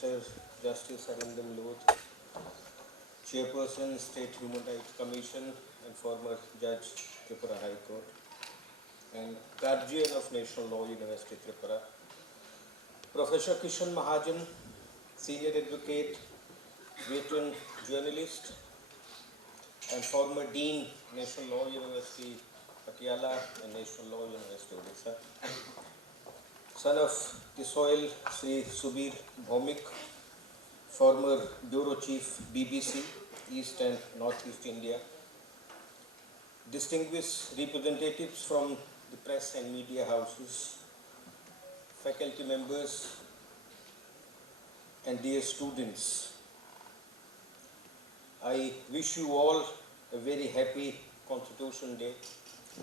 Mr. Justice Arindam Lodh, Chairperson, State Human Rights Commission and former Judge, Tripura High Court, and Guardian of National Law University, Tripura, Professor Kishan Mahajan, Senior Advocate, veteran journalist, and former Dean, National Law University, Patiala and National Law University, Odisha. Son of the soil, Sri Subir Bhaumik, former Bureau Chief, BBC, East and Northeast India. Distinguished representatives from the press and media houses, faculty members, and dear students. I wish you all a very happy Constitution Day,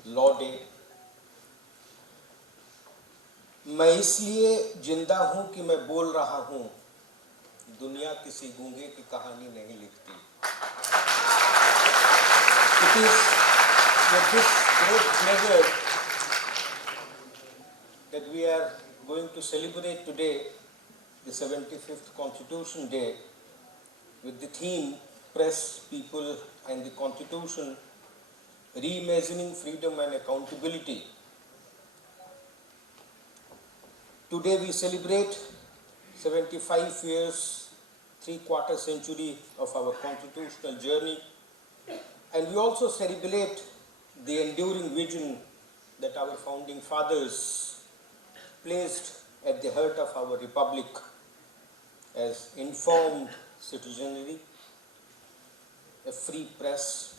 Law Day. मैं इसलिए जिंदा हूं कि मैं बोल रहा हूं, दुनिया किसी गूंगे की कहानी नहीं लिखती. It is with this great pleasure that we are going to celebrate today the 75th Constitution Day with the theme Press, People and the Constitution, Reimagining Freedom and Accountability. Today we celebrate 75 years, 3/4 century of our constitutional journey, and we also celebrate the enduring vision that our founding fathers placed at the heart of our republic as informed citizenry, a free press,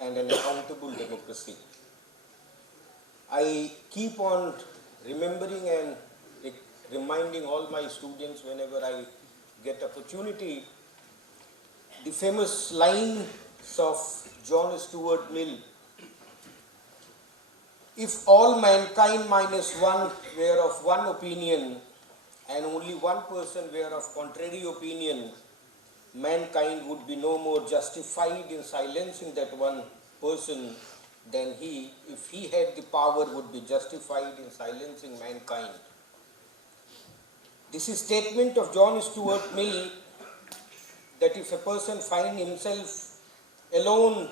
and an accountable democracy. I keep on remembering and reminding all my students whenever I get opportunity, the famous lines of John Stuart Mill: if all mankind minus one were of one opinion and only one person were of contrary opinion, mankind would be no more justified in silencing that one person than he, if he had the power, would be justified in silencing mankind. This is a statement of John Stuart Mill that if a person finds himself alone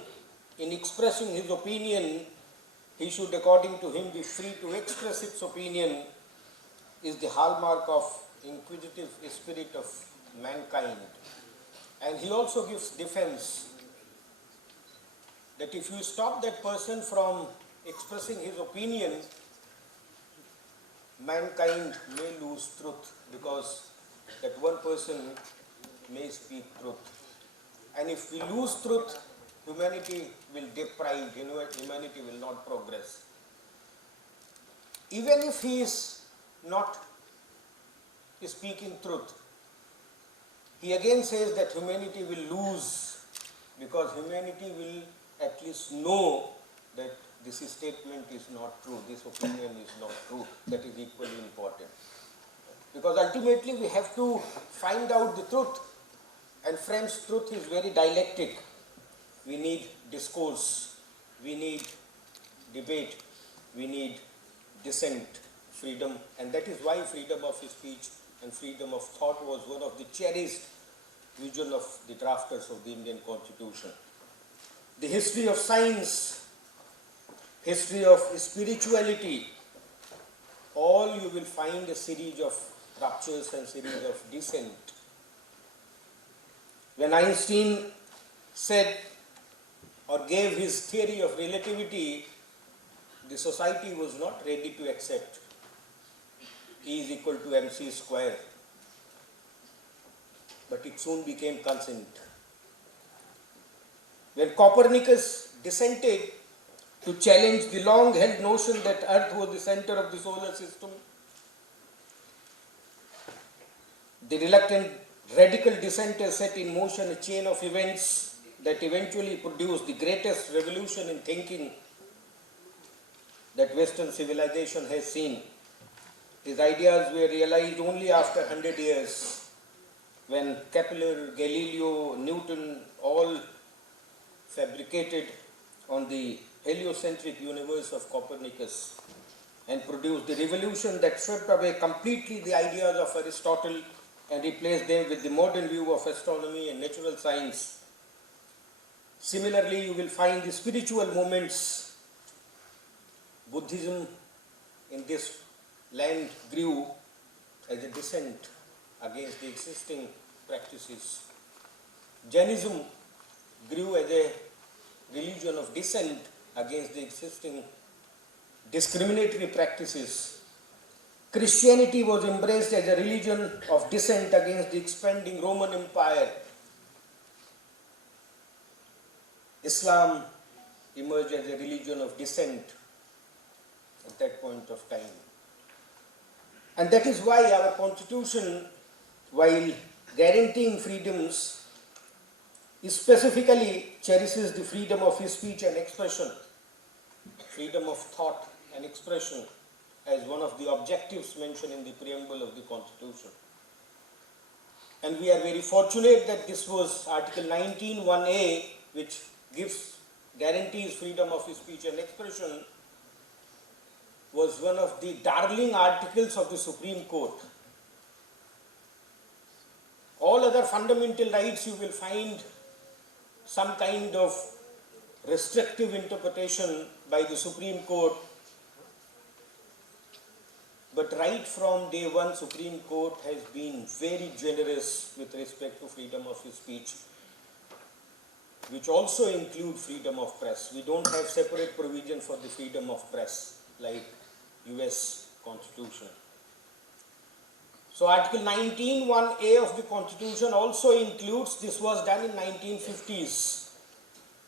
in expressing his opinion, he should, according to him, be free to express its opinion, is the hallmark of inquisitive spirit of mankind. And he also gives defense that if you stop that person from expressing his opinion, mankind may lose truth, because that one person may speak truth. And if we lose truth, humanity will deprive, humanity will not progress. Even if he is not speaking truth, he again says that humanity will lose, because humanity will at least know that this statement is not true, this opinion is not true. That is equally important. Because ultimately we have to find out the truth. And friends, truth is very dialectic. We need discourse, we need debate, we need dissent, freedom. And that is why freedom of speech and freedom of thought was one of the cherished vision of the drafters of the Indian Constitution. The history of science, history of spirituality, all you will find a series of ruptures and series of dissent. When Einstein said or gave his theory of relativity, the society was not ready to accept E is equal to mc square, but it soon became consent. When Copernicus dissented to challenge the long-held notion that Earth was the center of the solar system, the reluctant radical dissenters set in motion a chain of events that eventually produced the greatest revolution in thinking that Western civilization has seen. These ideas were realized only after 100 years, when Kepler, Galileo, Newton all fabricated on the heliocentric universe of Copernicus and produced the revolution that swept away completely the ideas of Aristotle and replace them with the modern view of astronomy and natural science. Similarly, you will find the spiritual movements. Buddhism in this land grew as a dissent against the existing practices. Jainism grew as a religion of dissent against the existing discriminatory practices. Christianity was embraced as a religion of dissent against the expanding Roman Empire. Islam emerged as a religion of dissent at that point of time. And that is why our constitution, while guaranteeing freedoms, specifically cherishes the freedom of speech and expression, freedom of thought and expression as one of the objectives mentioned in the preamble of the constitution. And we are very fortunate that this was Article 19(1)(a), which guarantees freedom of speech and expression, was one of the darling articles of the Supreme Court. All other fundamental rights you will find some kind of restrictive interpretation by the Supreme Court, but right from day one, Supreme Court has been very generous with respect to freedom of speech, which also include freedom of press. We don't have separate provision for the freedom of press like US Constitution. So Article 19(1)(a) of the Constitution also includes, this was done in 1950s,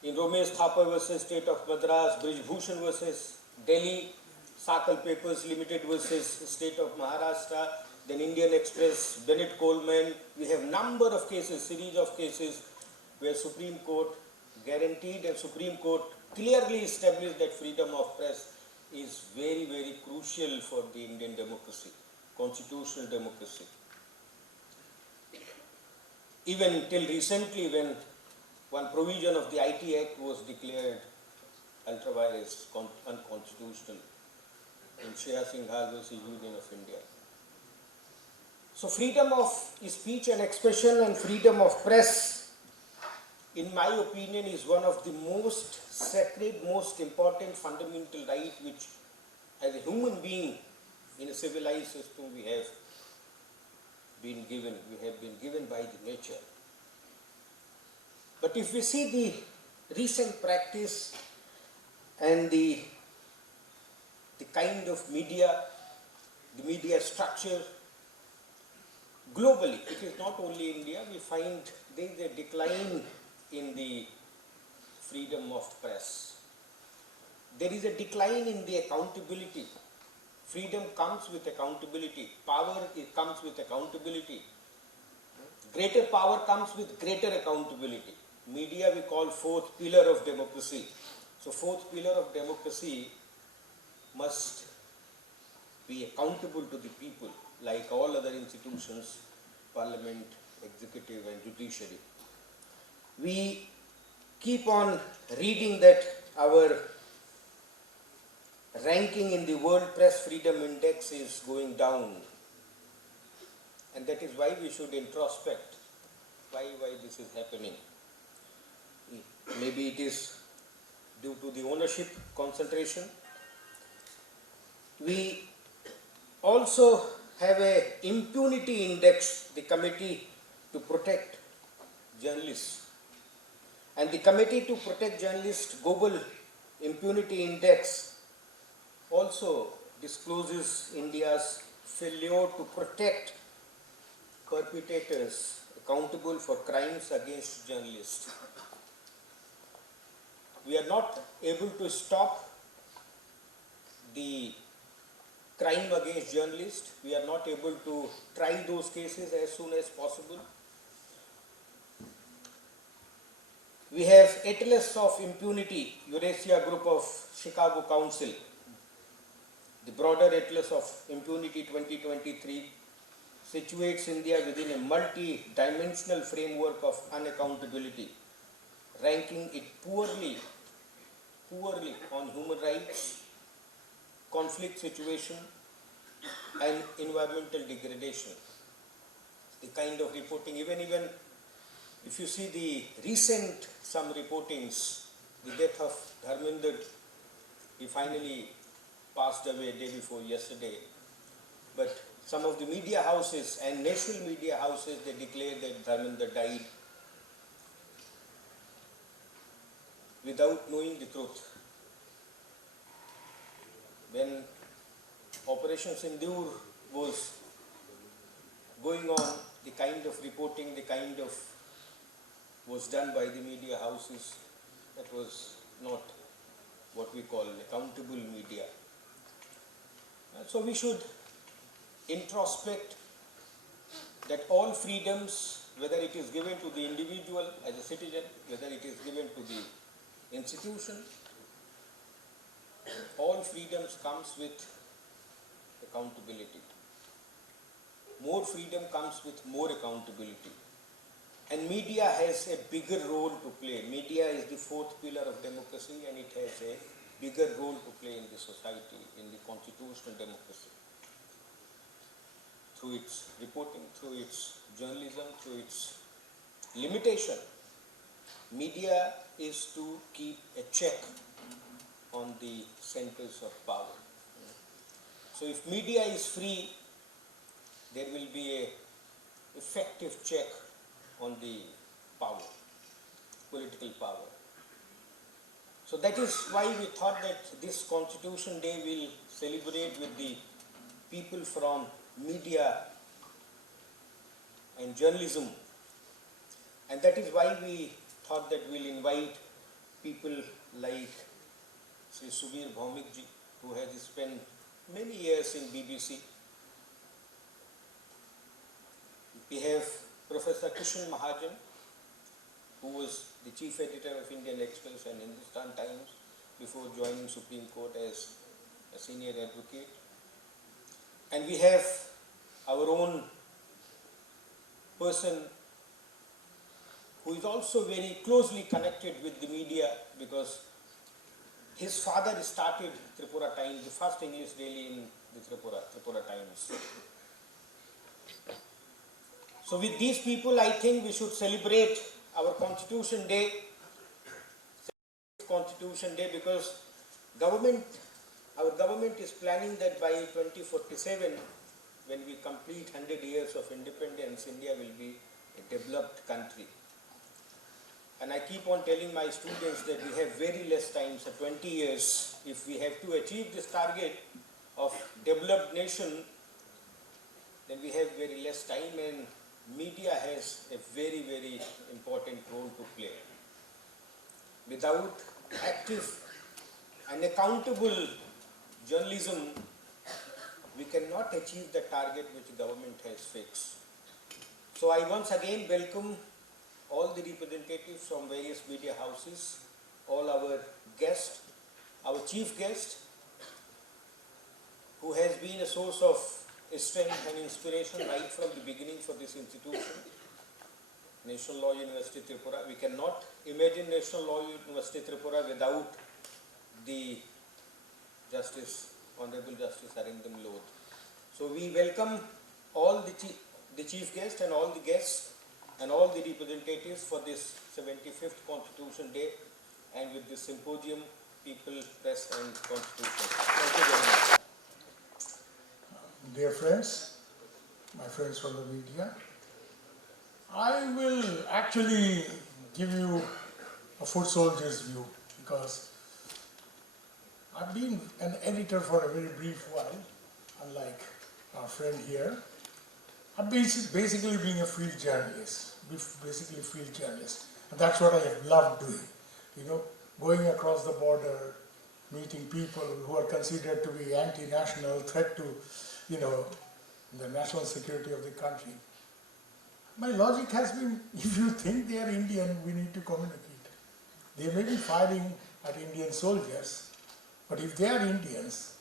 in Ramesh Thapa versus State of Madras, Brijbhushan versus Delhi, Sakal Papers Limited versus State of Maharashtra, then Indian Express, Bennett Coleman. We have number of cases, series of cases where Supreme Court guaranteed and Supreme Court clearly established that freedom of press is very, very crucial for the Indian democracy, constitutional democracy. Even till recently, when one provision of the IT Act was declared ultra-vires, unconstitutional in Shreya Singhal versus Union of India. So freedom of speech and expression and freedom of press, in my opinion, is one of the most sacred, most important fundamental right which as a human being in a civilized system we have been given. We have been given by the nature. But if we see the recent practice and the kind of media, the media structure, globally, it is not only India, we find there is a decline in the freedom of press. There is a decline in the accountability. Freedom comes with accountability. Power comes with accountability. Greater power comes with greater accountability. Media we call fourth pillar of democracy. So fourth pillar of democracy must be accountable to the people like all other institutions, parliament, executive and judiciary. We keep on reading that our ranking in the World Press Freedom Index is going down, and that is why we should introspect why this is happening. Maybe it is due to the ownership concentration. We also have a impunity index, the Committee to Protect Journalists. And the Committee to Protect Journalists Global Impunity Index also discloses India's failure to protect perpetrators accountable for crimes against journalists. We are not able to stop the crime against journalists. We are not able to try those cases as soon as possible. We have Atlas of Impunity, Eurasia Group of Chicago Council. The broader Atlas of Impunity 2023 situates India within a multi-dimensional framework of unaccountability, ranking it poorly on human rights, conflict situation and environmental degradation. the kind of reporting, even if you see the recent some reportings, the death of Dharminder, he finally passed away day before yesterday, but some of the media houses and national media houses, they declared that Dharminder died without knowing the truth. When Operation Sindoor was going on, the kind of reporting, the kind of was done by the media houses, that was not what we call accountable media. So we should introspect that all freedoms, whether it is given to the individual as a citizen, whether it is given to the institution, all freedoms comes with accountability. More freedom comes with more accountability. And media has a bigger role to play. Media is the fourth pillar of democracy, and it has a bigger role to play in the society, in the constitutional democracy. Through its reporting, through its journalism, through its limitation, media is to keep a check on the centers of power. So if media is free, there will be an effective check on the power, political power. So that is why we thought that this Constitution Day will celebrate with the people from media and journalism. And that is why we thought that we'll invite people like Sri Subir Bhaumik ji, who has spent many years in BBC. We have Professor Kishan Mahajan, who was the chief editor of Indian Express and Hindustan Times before joining Supreme Court as a senior advocate. And we have our own person who is also very closely connected with the media, because his father started Tripura Times, the first English daily in the Tripura Times. So with these people, I think we should celebrate our Constitution Day, because our government is planning that by 2047, when we complete 100 years of independence, India will be a developed country. And I keep on telling my students that we have very less time, so 20 years. If we have to achieve this target of developed nation, then we have very less time, and media has a very, very important role to play. Without active and accountable journalism, we cannot achieve the target which the government has fixed. So I once again welcome all the representatives from various media houses, all our guests, our chief guest, who has been a source of strength and inspiration right from the beginning for this institution, National Law University Tripura. We cannot imagine National Law University Tripura without the Honorable Justice Arindam Lodh. So we welcome all the chief guests and all the guests and all the representatives for this 75th Constitution Day, and with this symposium, People, Press and Constitution. Thank you very much. Dear friends, my friends from the media, I will actually give you a foot soldier's view, because I've been an editor for a very brief while, unlike our friend here. I've basically been a field journalist, and that's what I have loved doing. You know, going across the border, meeting people who are considered to be anti-national, threat to, you know, the national security of the country. My logic has been, if you think they are Indian, we need to communicate. They may be firing at Indian soldiers, but if they are Indians,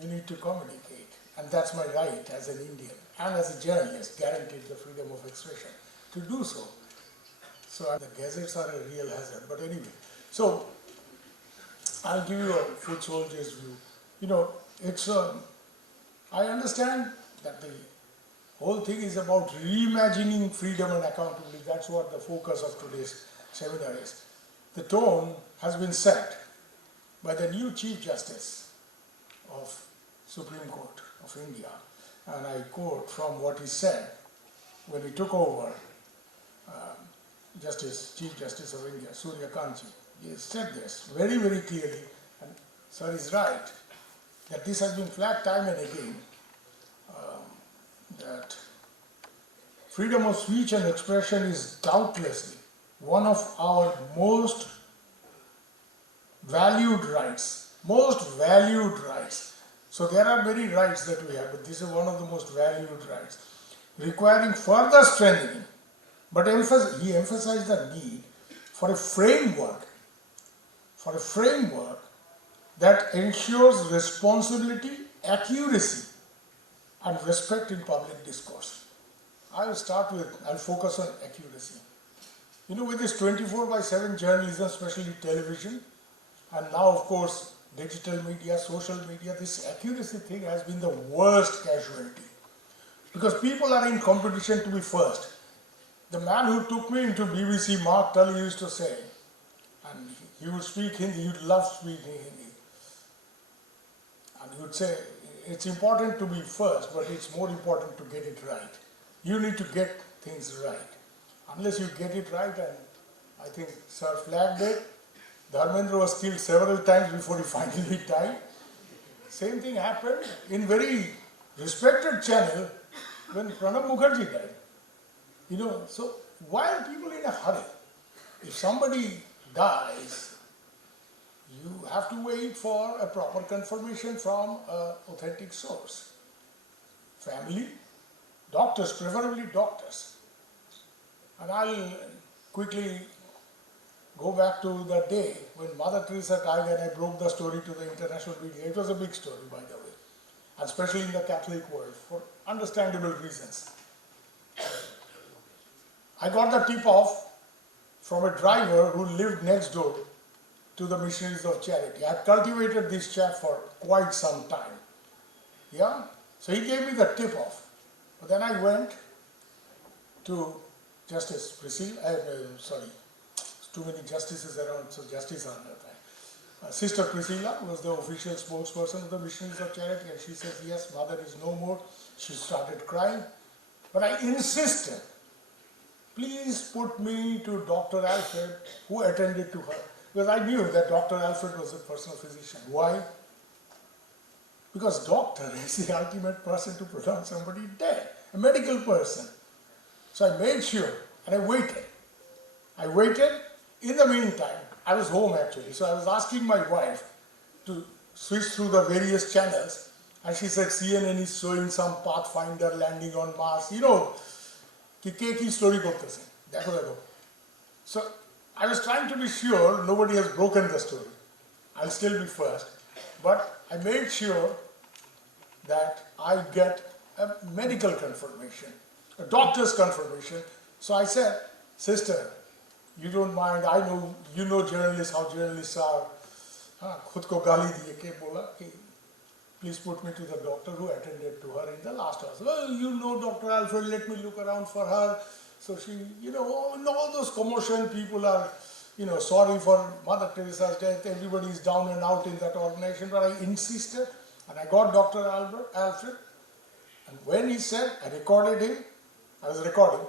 you need to communicate. And that's my right as an Indian and as a journalist, guaranteed the freedom of expression to do so. So the gazettes are a real hazard. But anyway, so I'll give you a foot soldier's view. You know, it's I understand that the whole thing is about reimagining freedom and accountability. That's what the focus of today's seminar is. The tone has been set by the new Chief Justice of Supreme Court of India, and I quote from what he said when he took over, Chief Justice of India, Surya Kanchi. He said this very, very clearly, and sir is right, that this has been flagged time and again, that freedom of speech and expression is doubtlessly one of our most valued rights. So there are many rights that we have, but this is one of the most valued rights, requiring further strengthening. But he emphasized the need for a framework that ensures responsibility, accuracy, and respect in public discourse. I'll focus on accuracy. You know, with this 24/7 journalism, especially television, and now of course digital media, social media, this accuracy thing has been the worst casualty. Because people are in competition to be first. The man who took me into BBC, Mark Tully, used to say, and he would speak Hindi, he would love speaking Hindi. And he would say, it's important to be first, but it's more important to get it right. You need to get things right. Unless you get it right, and I think Sir flagged it, Dharmendra was killed several times before he finally died. Same thing happened in very respected channel when Pranab Mukherjee died. You know, so why are people in a hurry? If somebody dies, you have to wait for a proper confirmation from an authentic source. Family, doctors, preferably doctors. And I'll quickly go back to the day when Mother Teresa died and I broke the story to the international media. It was a big story, by the way, and especially in the Catholic world, for understandable reasons. I got the tip-off from a driver who lived next door to the Missionaries of Charity. I had cultivated this chap for quite some time. Yeah? So he gave me the tip-off. But then I went to Justice Priscilla, too many justices around, so Justice on that. Sister Priscilla was the official spokesperson of the Missionaries of Charity, and she says, yes, mother is no more. She started crying. But I insisted, please put me to Dr. Alfred, who attended to her. Because I knew that Dr. Alfred was a personal physician. Why? Because doctor is the ultimate person to pronounce somebody dead, a medical person. So I made sure, and I waited. In the meantime, I was home actually, so I was asking my wife to switch through the various channels, and she said CNN is showing some pathfinder landing on Mars. You know, ki story korteche. Dekho. So I was trying to be sure nobody has broken the story. I'll still be first, but I made sure that I get a medical confirmation, a doctor's confirmation. So I said, sister, you don't mind, I know, you know journalists, how journalists are. Khud ko gali diye ke bola ki please put me to the doctor who attended to her in the last hours. Well, you know Dr. Alfred, let me look around for her. So she, you know, all those commotion, people are, you know, sorry for Mother Teresa's death, everybody is down and out in that organization, but I insisted, and I got Dr. Alfred, and when he said, I recorded him, I was recording,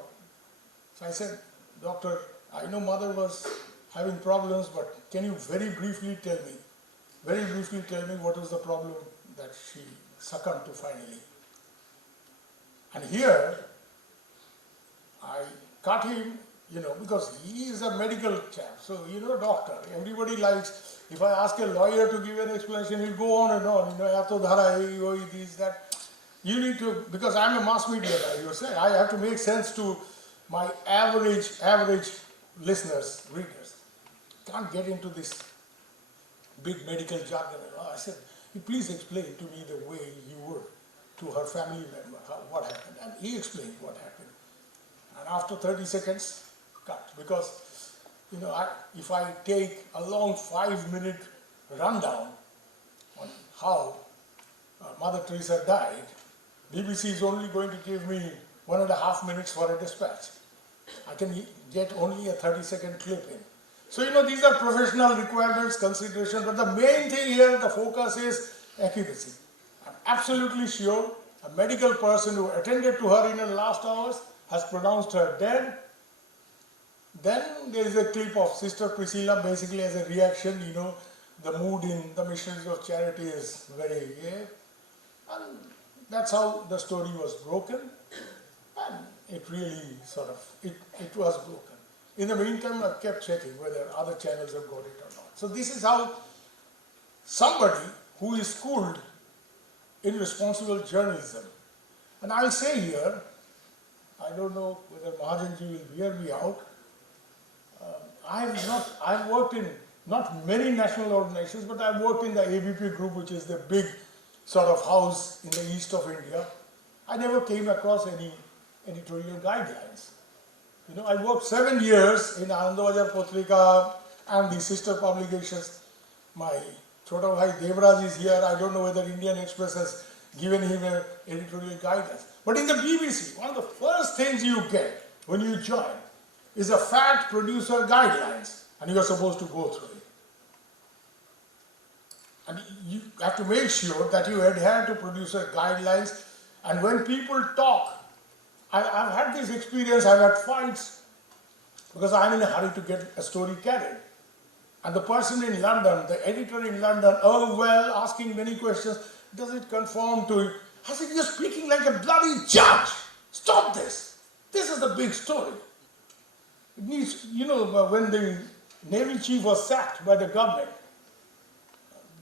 so I said, Doctor, I know mother was having problems, but can you very briefly tell me what was the problem that she succumbed to finally? And here, I cut him, you know, because he is a medical chap, so, you know, doctor, everybody likes, if I ask a lawyer to give an explanation, he'll go on and on, you know, yato dhara, this, that. You need to, because I'm a mass media guy, you say, I have to make sense to my average listeners, readers. Can't get into this big medical jargon. I said, please explain to me the way you were to her family member, what happened. And he explained what happened. And after 30 seconds, cut. Because, you know, if I take a long 5-minute rundown how Mother Teresa died, BBC is only going to give me 1.5 minutes for a dispatch. I can get only a 30-second clip in. So, these are professional requirements, consideration, but the main thing here, the focus is accuracy. I'm absolutely sure a medical person who attended to her in her last hours has pronounced her dead. Then there is a clip of Sister Priscilla basically as a reaction, the mood in the Missionaries of Charity is very, and that's how the story was broken, and it really it was broken. In the meantime, I've kept checking whether other channels have got it or not. So this is how somebody who is schooled in responsible journalism, and I'll say here, I don't know whether Mahajanji will hear me out, I've worked in not many national organizations, but I've worked in the ABP group, which is the big sort of house in the east of India. I never came across any editorial guidelines. I worked 7 years in Anandavajar Patrika and the sister publications. My Chota Bhai Devraj is here. I don't know whether Indian Express has given him an editorial guidance. But in the BBC, one of the first things you get when you join is a fact producer guidelines, and you are supposed to go through it. And you have to make sure that you adhere to producer guidelines, and when people talk, I've had this experience, I've had fights, because I'm in a hurry to get a story carried. And the person in London, the editor in London, asking many questions, does it conform to it? I said, you're speaking like a bloody judge. Stop this. This is the big story. It needs, when the Navy chief was sacked by the government,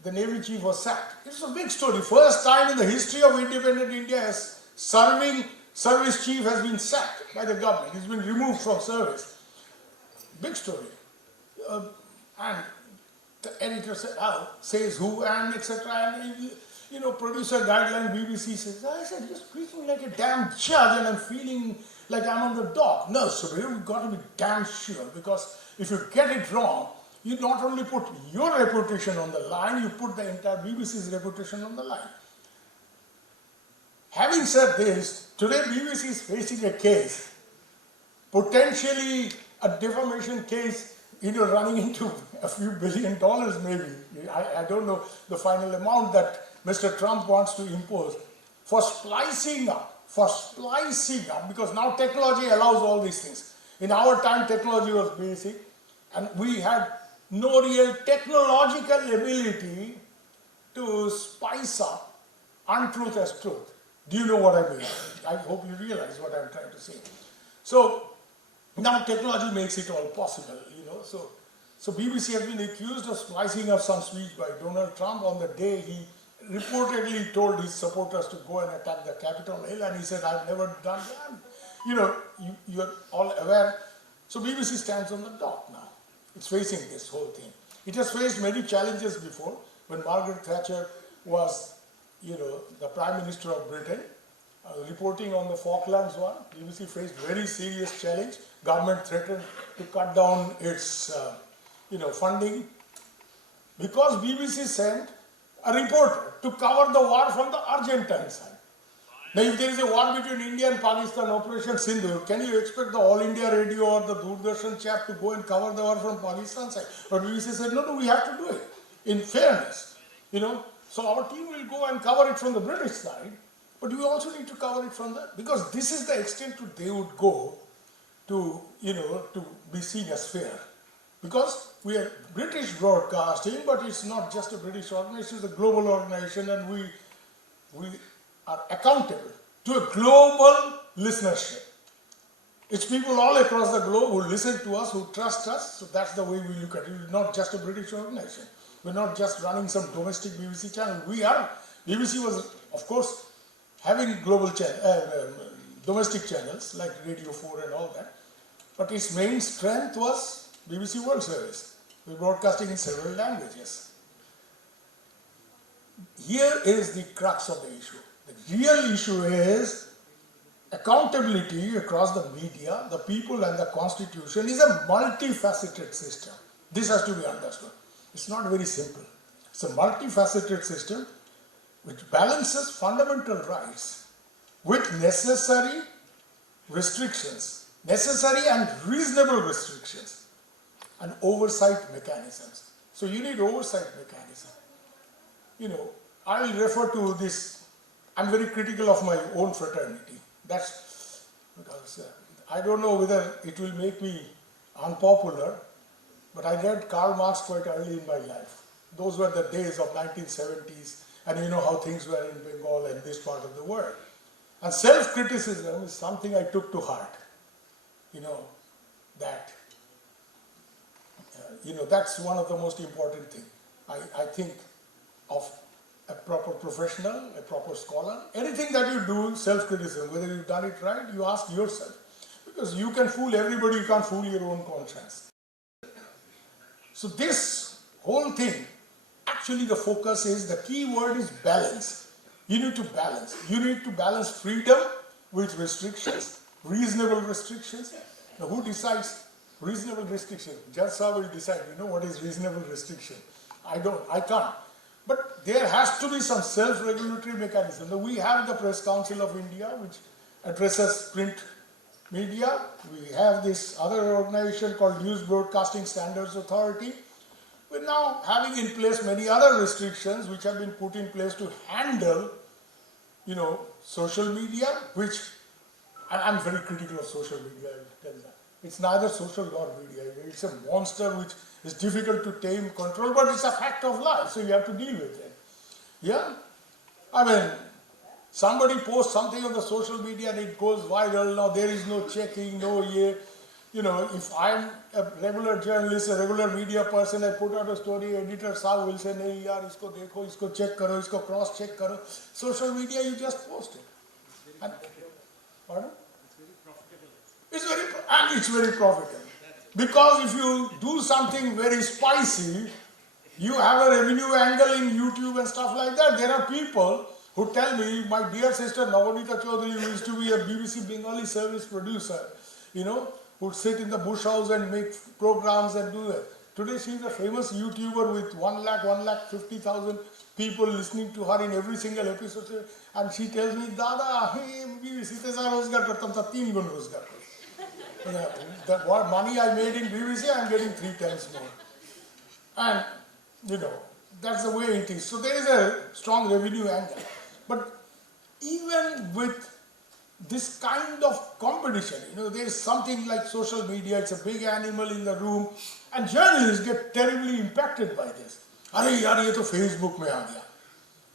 the Navy chief was sacked. It's a big story. First time in the history of independent India, a service chief has been sacked by the government. He's been removed from service. Big story. And the editor says who and etc. And producer guideline, BBC says, I said, you're speaking like a damn judge and I'm feeling like I'm on the dock. No, Subir, you've got to be damn sure, because if you get it wrong, you not only put your reputation on the line, you put the entire BBC's reputation on the line. Having said this, today BBC is facing a case, potentially a defamation case, running into a few $1 billion maybe. I don't know the final amount that Mr. Trump wants to impose for splicing up, because now technology allows all these things. In our time, technology was basic, and we had no real technological ability to spice up untruth as truth. Do you know what I mean? I hope you realize what I'm trying to say. So now technology makes it all possible, So BBC has been accused of splicing up some speech by Donald Trump on the day he reportedly told his supporters to go and attack the Capitol Hill, and he said, I've never done that. You're all aware. So BBC stands on the dock now. It's facing this whole thing. It has faced many challenges before. When Margaret Thatcher was, the Prime Minister of Britain, reporting on the Falklands one, BBC faced very serious challenge. Government threatened to cut down its, funding, because BBC sent a reporter to cover the war from the Argentine side. Now, if there is a war between India and Pakistan, Operation Sindhu, can you expect the All India Radio or the Doordarshan chap to go and cover the war from Pakistan side? But BBC said, no, we have to do it in fairness, So our team will go and cover it from the British side, but we also need to cover it from because this is the extent to they would go to, to be seen as fair. Because we are British broadcasting, but it's not just a British organization, it's a global organization, and we are accountable to a global listenership. It's people all across the globe who listen to us, who trust us, so that's the way we look at it. It's not just a British organization. We're not just running some domestic BBC channel. BBC was, of course, having global domestic channels like Radio 4 and all that, but its main strength was BBC World Service. We're broadcasting in several languages. Here is the crux of the issue. The real issue is accountability across the media, the people and the constitution is a multifaceted system. This has to be understood. It's not very simple. It's a multifaceted system which balances fundamental rights with necessary restrictions, necessary and reasonable restrictions, and oversight mechanisms. So you need oversight mechanism. I will refer to this. I'm very critical of my own fraternity. That's because I don't know whether it will make me unpopular, but I read Karl Marx quite early in my life. Those were the days of 1970s, and you know how things were in Bengal and this part of the world. And self-criticism is something I took to heart. That's one of the most important things. I think of a proper professional, a proper scholar. Anything that you do, self-criticism, whether you've done it right, you ask yourself. Because you can fool everybody, you can't fool your own conscience. So this whole thing, actually the focus is, the key word is balance. You need to balance. You need to balance freedom with restrictions, reasonable restrictions. Now who decides reasonable restriction? Judge Sahib will decide, what is reasonable restriction. I can't. But there has to be some self-regulatory mechanism. Now, we have the Press Council of India, which addresses print media. We have this other organization called News Broadcasting Standards Authority. We're now having in place many other restrictions which have been put in place to handle, social media, which, and I'm very critical of social media, I will tell that. It's neither social nor media. It's a monster which is difficult to tame, control, but it's a fact of life, so you have to deal with it. Yeah? Somebody posts something on the social media and it goes viral. Now there is no checking, if I'm a regular journalist, a regular media person, I put out a story, editor Sahib will say, nahi yaar, isko dekho, isko check karo, isko cross check karo. Social media, you just post it. And, pardon? It's very profitable. Because if you do something very spicy, you have a revenue angle in YouTube and stuff like that. There are people who tell me, my dear sister Navanita Chaudhary, who used to be a BBC Bengali service producer, who'd sit in the bush house and make programs and do that. Today she is a famous YouTuber with 1,50,000 people listening to her in every single episode. And she tells me, Dada, BBC te sa rozgar kartam tha, 3 gun rozgar kartam. The money I made in BBC, I'm getting 3 times more. And, that's the way it is. So there is a strong revenue angle. But even with this kind of competition, there is something like social media, it's a big animal in the room, and journalists get terribly impacted by this. Arey yaar, ye to Facebook mein aa gaya.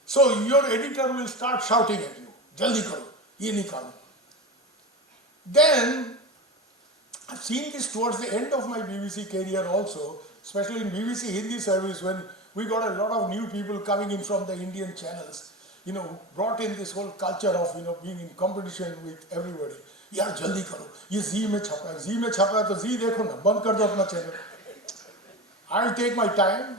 So your editor will start shouting at you, jaldi karo, ye nikalo. Then, I've seen this towards the end of my BBC career also, especially in BBC Hindi service, when we got a lot of new people coming in from the Indian channels, brought in this whole culture of, being in competition with everybody. Yaar, jaldi karo, ye Zee mein chhapa hai, to Zee dekho na, band kar do apna channel. I'll take my time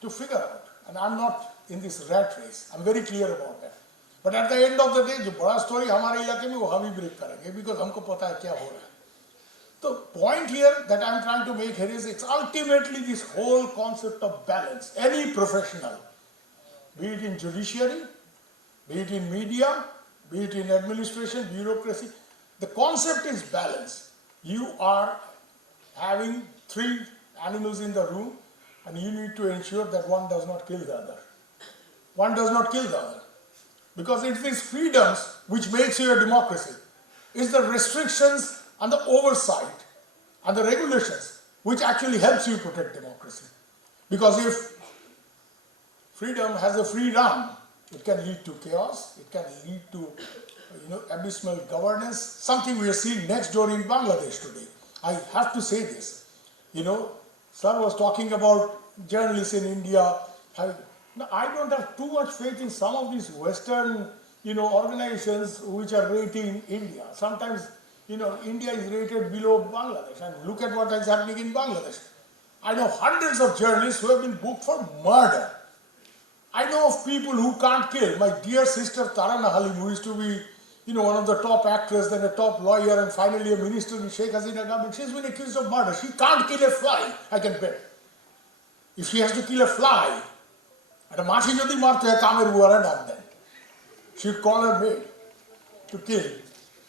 to figure out, and I'm not in this rat race. I'm very clear about that. But at the end of the day, jo bada story hamare ilake mein, wo hum hi break karenge, because humko pata hai kya ho raha hai. The point here that I'm trying to make here is, it's ultimately this whole concept of balance. Any professional, be it in judiciary, be it in media, be it in administration, bureaucracy, the concept is balance. You are having 3 animals in the room, and you need to ensure that one does not kill the other. One does not kill the other. Because it's these freedoms which makes you a democracy. It's the restrictions and the oversight and the regulations which actually helps you protect democracy. Because if freedom has a free run, it can lead to chaos, it can lead to abysmal governance, something we are seeing next door in Bangladesh today. I have to say this. Sir was talking about journalists in India. Now, I don't have too much faith in some of these Western organizations which are rating India. Sometimes India is rated below Bangladesh, and look at what is happening in Bangladesh. I know hundreds of journalists who have been booked for murder. I know of people who can't kill. My dear sister Tarana Halim, who used to be one of the top actors, then a top lawyer, and finally a minister in Sheikh Hasina government, she's been accused of murder. She can't kill a fly, I can bet. If she has to kill a fly, at a machi jodi marte hai kamer buara dam den, she'd call her maid to kill.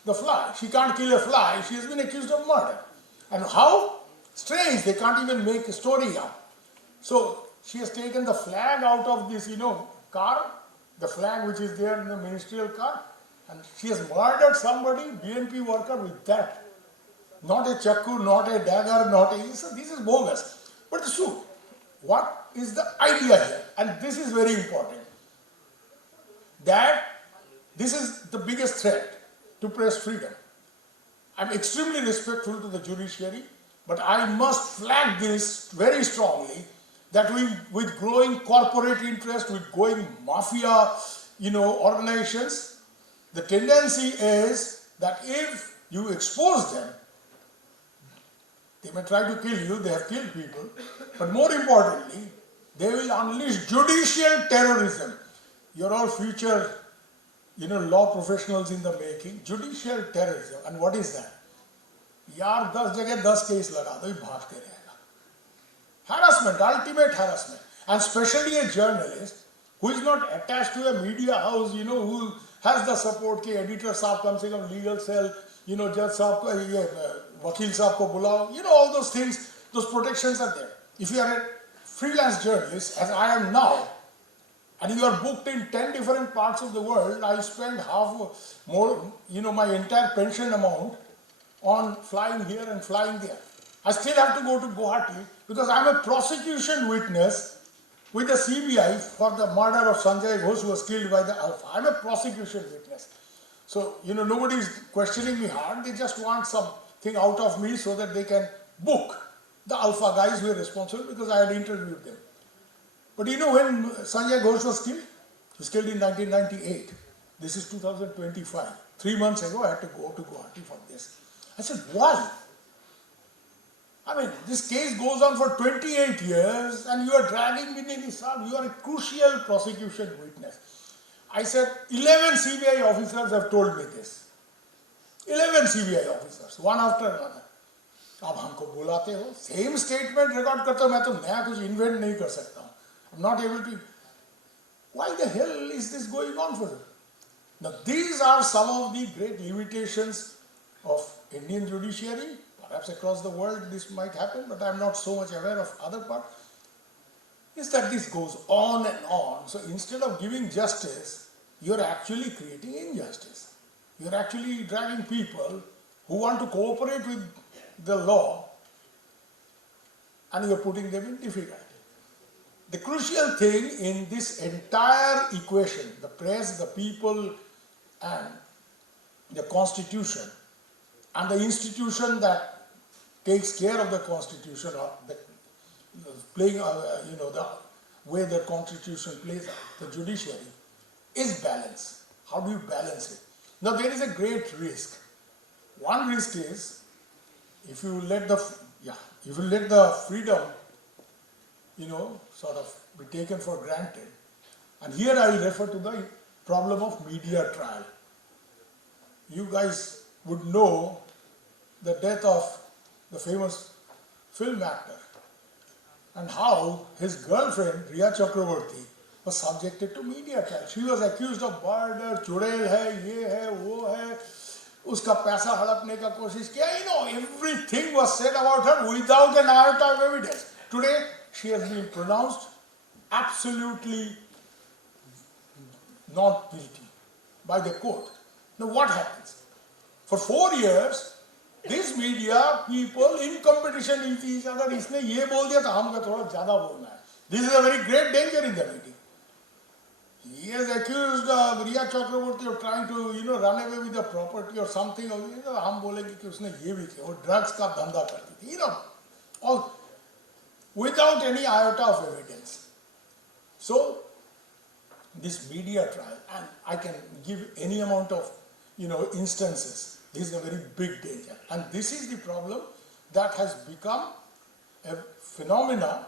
the fly. She can't kill a fly. She has been accused of murder. And how? Strange, they can't even make a story up. So she has taken the flag out of this, car, the flag which is there in the ministerial car, and she has murdered somebody, BNP worker, with that. Not a chakku, not a dagger, not a... So this is bogus. But it's true. What is the idea here? And this is very important. That this is the biggest threat to press freedom. I'm extremely respectful to the judiciary, but I must flag this very strongly that with growing corporate interest, with growing mafia, organizations, the tendency is that if you expose them, they may try to kill you, they have killed people, but more importantly, they will unleash judicial terrorism. You're all future, law professionals in the making. Judicial terrorism, and what is that? यार 10 जगह 10 case लगा दो, भागते रहेगा. Harassment, ultimate harassment, and especially a journalist who is not attached to a media house, who has the support के editor साहब कम से कम legal cell, judge साहब को ये वकील साहब को बुलाओ, all those things, those protections are there. If you are a freelance journalist, as I am now, and you are booked in 10 different parts of the world, I spend my entire pension amount on flying here and flying there. I still have to go to Guwahati because I am a prosecution witness with the CBI for the murder of Sanjay Ghosh, who was killed by the Alpha. I am a prosecution witness. So, nobody is questioning me hard. They just want something out of me so that they can book the Alpha guys who are responsible, because I had interviewed them. But when Sanjay Ghosh was killed? He was killed in 1998. This is 2025. 3 months ago, I had to go to Guwahati for this. I said, why? I mean, this case goes on for 28 years and you are dragging me in this up. You are a crucial prosecution witness. I said, 11 CBI officers have told me this. 11 CBI officers, one after another. अब हमको बुलाते हो, same statement record करते हो, मैं तो नया कुछ invent नहीं कर सकता हूँ. I'm not able to. Why the hell is this going on for? Now these are some of the great limitations of Indian judiciary. Perhaps across the world this might happen, but I'm not so much aware of other parts. Is that this goes on and on. So instead of giving justice, you're actually creating injustice. You're actually dragging people who want to cooperate with the law, and you're putting them in difficulty. The crucial thing in this entire equation, the press, the people, and the constitution, and the institution that takes care of the constitution, or the way the constitution plays out, the judiciary, is balance. How do you balance it? Now there is a great risk. One risk is if you let the freedom, sort of be taken for granted. And here I refer to the problem of media trial. You guys would know the death of the famous film actor and how his girlfriend, Riya Chakraborty, was subjected to media trial. She was accused of murder, चुड़ैल है, ये है, वो है, उसका पैसा हड़पने का कोशिश किया. Everything was said about her without an iota of evidence. Today, she has been pronounced absolutely not guilty by the court. Now what happens? For 4 years, these media people in competition with each other, इसने ये बोल दिया तो हमको थोड़ा ज़्यादा बोलना है. This is a very great danger in the meeting. He is accused of Riya Chakraborty of trying to, run away with the property or something. हम बोलेंगे कि उसने ये भी किया, वो drugs का धंधा करती थी. All without any iota of evidence. So, this media trial, and I can give any amount of, instances. This is a very big danger. And this is the problem that has become a phenomena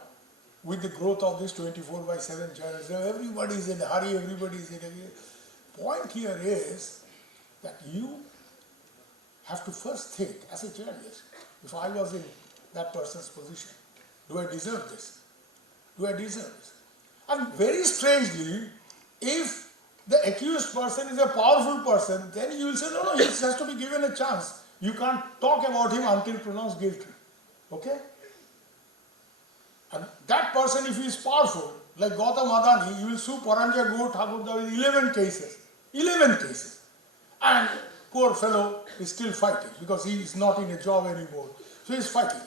with the growth of this 24/7 journalism. Everybody is in a hurry, everybody is in a hurry. Point here is that you have to first think, as a journalist, if I was in that person's position, do I deserve this? Do I deserve this? And very strangely, if the accused person is a powerful person, then you will say, no, he has to be given a chance. You can't talk about him until pronounced guilty. Okay? And that person, if he is powerful, like Gautam Adani, he will sue Paranja Go Thakurda with 11 cases. 11 cases. And poor fellow is still fighting because he is not in a job anymore. So he is fighting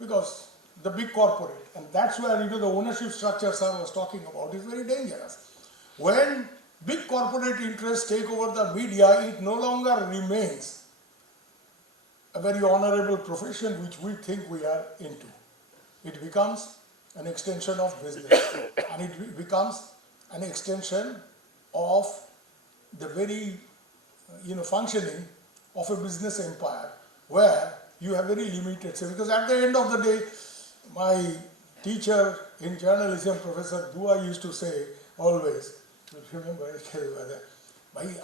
because the big corporate, and that's where the ownership structure sir was talking about is very dangerous. When big corporate interests take over the media, it no longer remains a very honorable profession which we think we are into. It becomes an extension of business and it becomes an extension of the very functioning of a business empire where you have very limited say, because at the end of the day, my teacher in journalism, Professor Dua, used to say always, remember,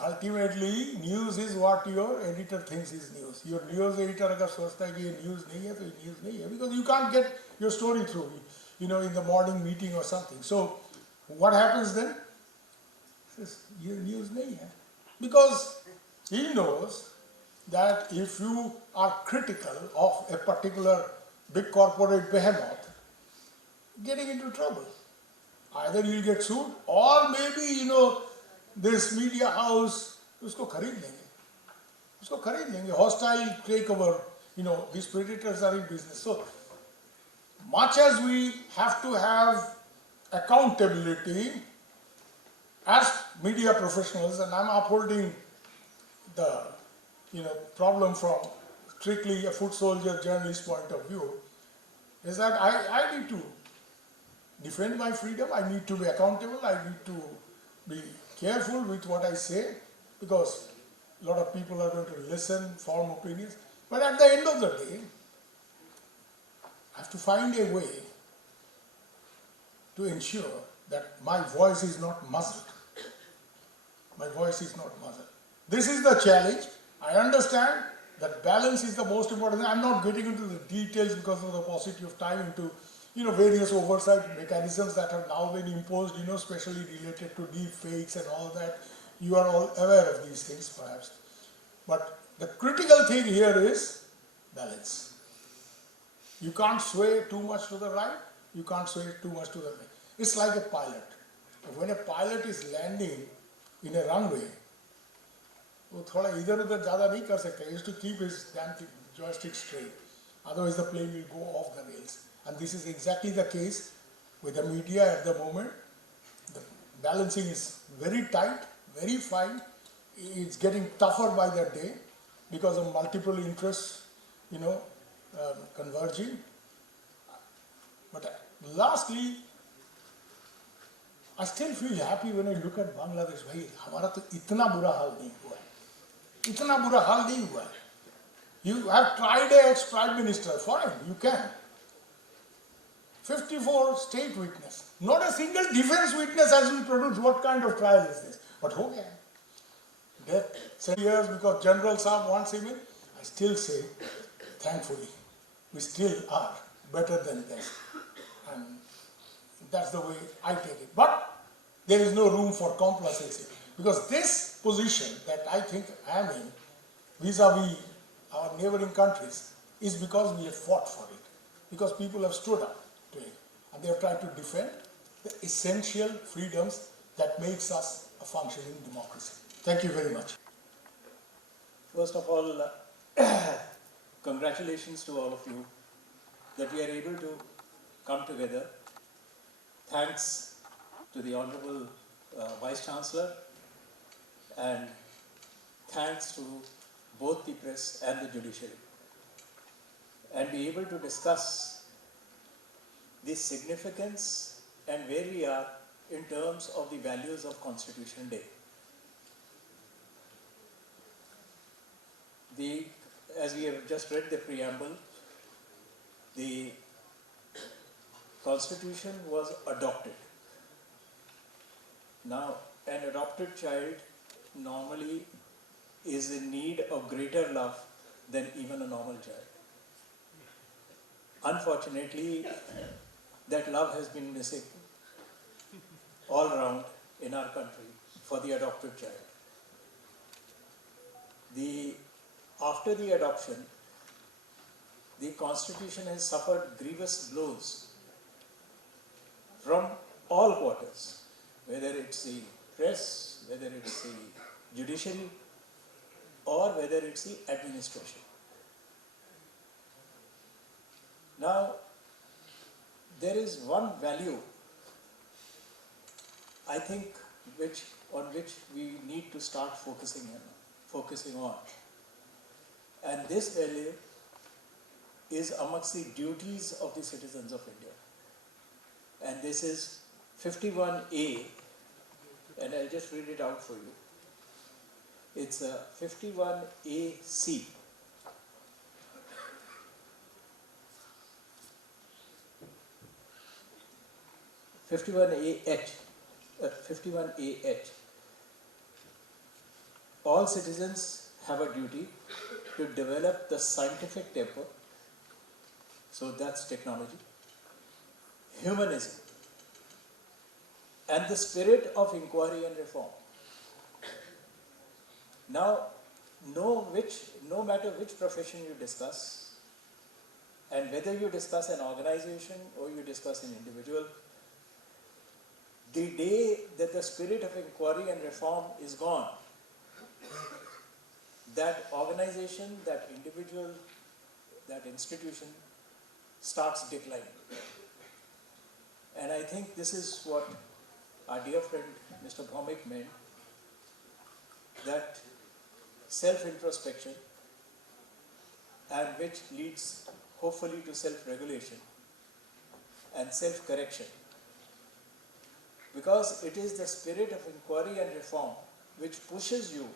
ultimately news is what your editor thinks is news. Your news editor agar sochta hai ki ye news nahi hai, to news nahi hai, because you can't get your story through, in the morning meeting or something. So what happens then? He says, your news nahi hai. Because he knows that if you are critical of a particular big corporate behemoth, getting into trouble. Either you will get sued or maybe, this media house, usko khareed lenge. Hostile takeover, these predators are in business. So much as we have to have accountability as media professionals, and I'm upholding the problem from strictly a foot soldier journalist point of view, is that I need to defend my freedom, I need to be accountable, I need to be careful with what I say, because a lot of people are going to listen, form opinions. But at the end of the day, I have to find a way to ensure that my voice is not muzzled. My voice is not muzzled. This is the challenge. I understand that balance is the most important thing. I'm not getting into the details because of the paucity of time into various oversight mechanisms that have now been imposed, especially related to deep fakes and all that. You are all aware of these things perhaps. But the critical thing here is balance. You can't sway too much to the right, you can't sway too much to the left. It's like a pilot. When a pilot is landing in a runway, he has to keep his damn joystick straight. Otherwise the plane will go off the rails. And this is exactly the case with the media at the moment. The balancing is very tight, very fine. It's getting tougher by the day because of multiple interests, converging. But lastly, I still feel happy when I look at Bangladesh. Bhai, हमारा तो इतना बुरा हाल नहीं हुआ है. इतना बुरा हाल नहीं हुआ है. You have tried a ex-prime minister, fine, you can. 54 state witness. Not a single defense witness has been produced. What kind of trial is this? But ho gaya. Death, 7 years because General Saab wants him in. I still say, thankfully, we still are better than them. And that's the way I take it. But there is no room for complacency. Because this position that I think I am in, vis-a-vis our neighboring countries, is because we have fought for it. Because people have stood up to it. And they have tried to defend the essential freedoms that makes us a functioning democracy. Thank you very much. First of all, congratulations to all of you that we are able to come together. Thanks to the Honorable Vice-Chancellor, and thanks to both the press and the judiciary, and be able to discuss the significance and where we are in terms of the values of Constitution Day. As we have just read the preamble, the Constitution was adopted. Now, an adopted child normally is in need of greater love than even a normal child. Unfortunately, that love has been missing all around in our country. for the adopted child. After the adoption, the constitution has suffered grievous blows from all quarters, whether it's the press, whether it's the judiciary, or whether it's the administration. Now, there is one value, I think, on which we need to start focusing on. And this value is amongst the duties of the citizens of India. And this is 51A, and I'll just read it out for you. It's 51AC. 51AH. All citizens have a duty to develop the scientific temper, so that's technology, humanism, and the spirit of inquiry and reform. Now, no matter which profession you discuss, and whether you discuss an organization or you discuss an individual, the day that the spirit of inquiry and reform is gone, that organization, that individual, that institution starts declining. And I think this is what our dear friend Mr. Bhaumik meant, that self-introspection, and which leads hopefully to self-regulation and self-correction. Because it is the spirit of inquiry and reform which pushes you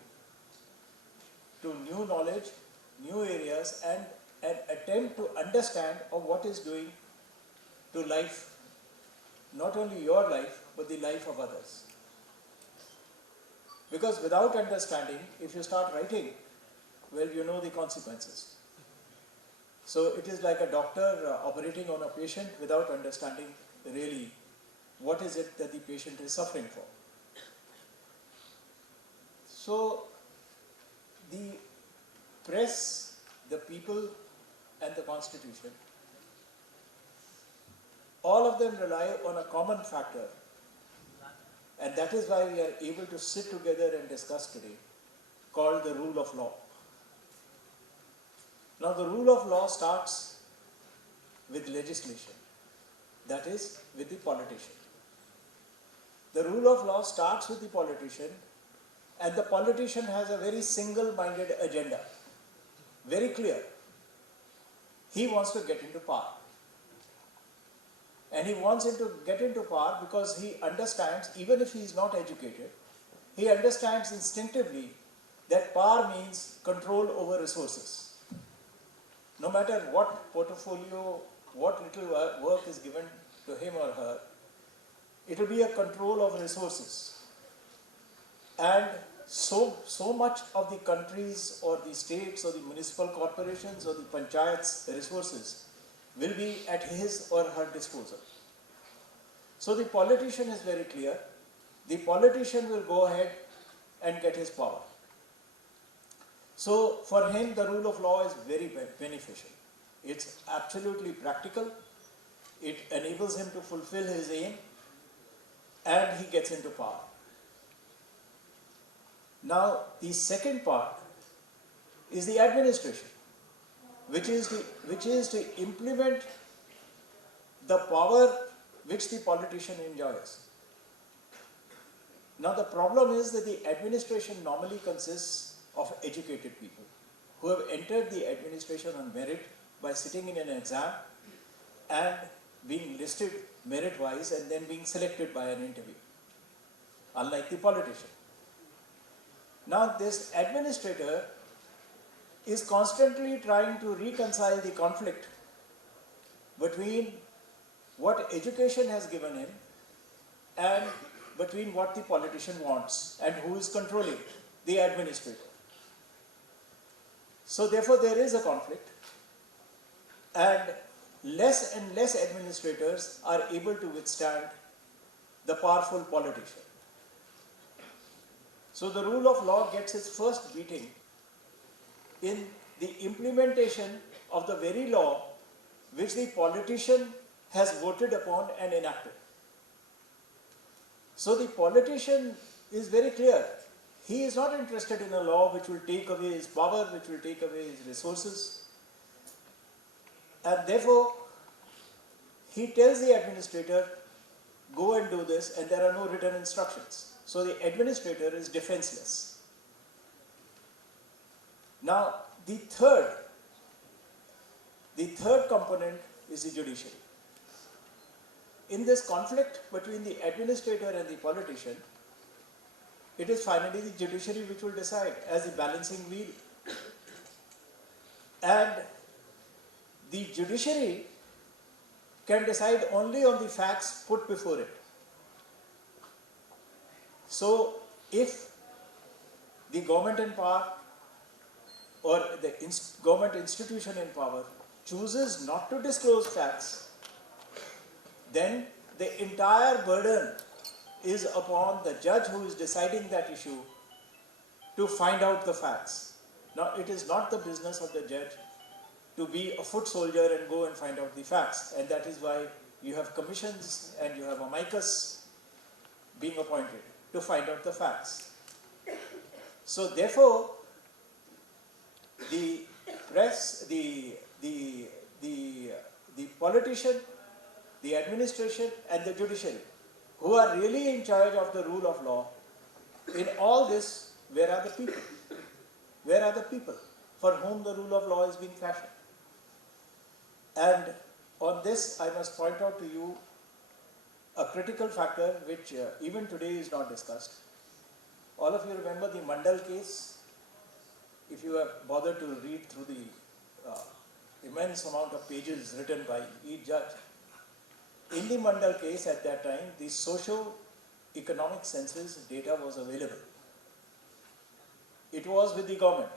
to new knowledge, new areas, and an attempt to understand of what is doing to life, not only your life, but the life of others. Because without understanding, if you start writing, well, you know the consequences. So it is like a doctor operating on a patient without understanding really what is it that the patient is suffering for. So the press, the people, and the constitution, all of them rely on a common factor, and that is why we are able to sit together and discuss today, called the rule of law. Now the rule of law starts with legislation, that is, with the politician. The rule of law starts with the politician, and the politician has a very single-minded agenda, very clear. He wants to get into power. And he wants him to get into power because he understands, even if he is not educated, he understands instinctively that power means control over resources. No matter what portfolio, what little work is given to him or her, it will be a control of resources. And so much of the country's or the states or the municipal corporations or the panchayats resources will be at his or her disposal. So the politician is very clear. The politician will go ahead and get his power. So for him, the rule of law is very beneficial. It's absolutely practical. It enables him to fulfill his aim, and he gets into power. Now, the second part is the administration, which is to implement the power which the politician enjoys. Now, the problem is that the administration normally consists of educated people who have entered the administration on merit by sitting in an exam and being listed merit-wise and then being selected by an interview, unlike the politician. Now, this administrator is constantly trying to reconcile the conflict between what education has given him and between what the politician wants and who is controlling the administrator. So therefore there is a conflict, and less administrators are able to withstand the powerful politician. So the rule of law gets its first beating in the implementation of the very law which the politician has voted upon and enacted. So the politician is very clear. He is not interested in a law which will take away his power, which will take away his resources. And therefore, he tells the administrator, go and do this, and there are no written instructions. So the administrator is defenseless. Now, the third component is the judiciary. In this conflict between the administrator and the politician, it is finally the judiciary which will decide as the balancing wheel. And the judiciary can decide only on the facts put before it. So, if the government in power or the government institution in power chooses not to disclose facts, then the entire burden is upon the judge who is deciding that issue to find out the facts. Now, it is not the business of the judge to be a foot soldier and go and find out the facts, and that is why you have commissions and you have amicus being appointed to find out the facts. So therefore, the press, the politician, the administration and the judiciary, who are really in charge of the rule of law, in all this, where are the people? Where are the people for whom the rule of law is being fashioned? And on this, I must point out to you a critical factor which even today is not discussed. All of you remember the Hon'ble case. If you have bothered to read through the immense amount of pages written by each judge, in the Hon'ble case at that time, the socio-economic census data was available. It was with the government.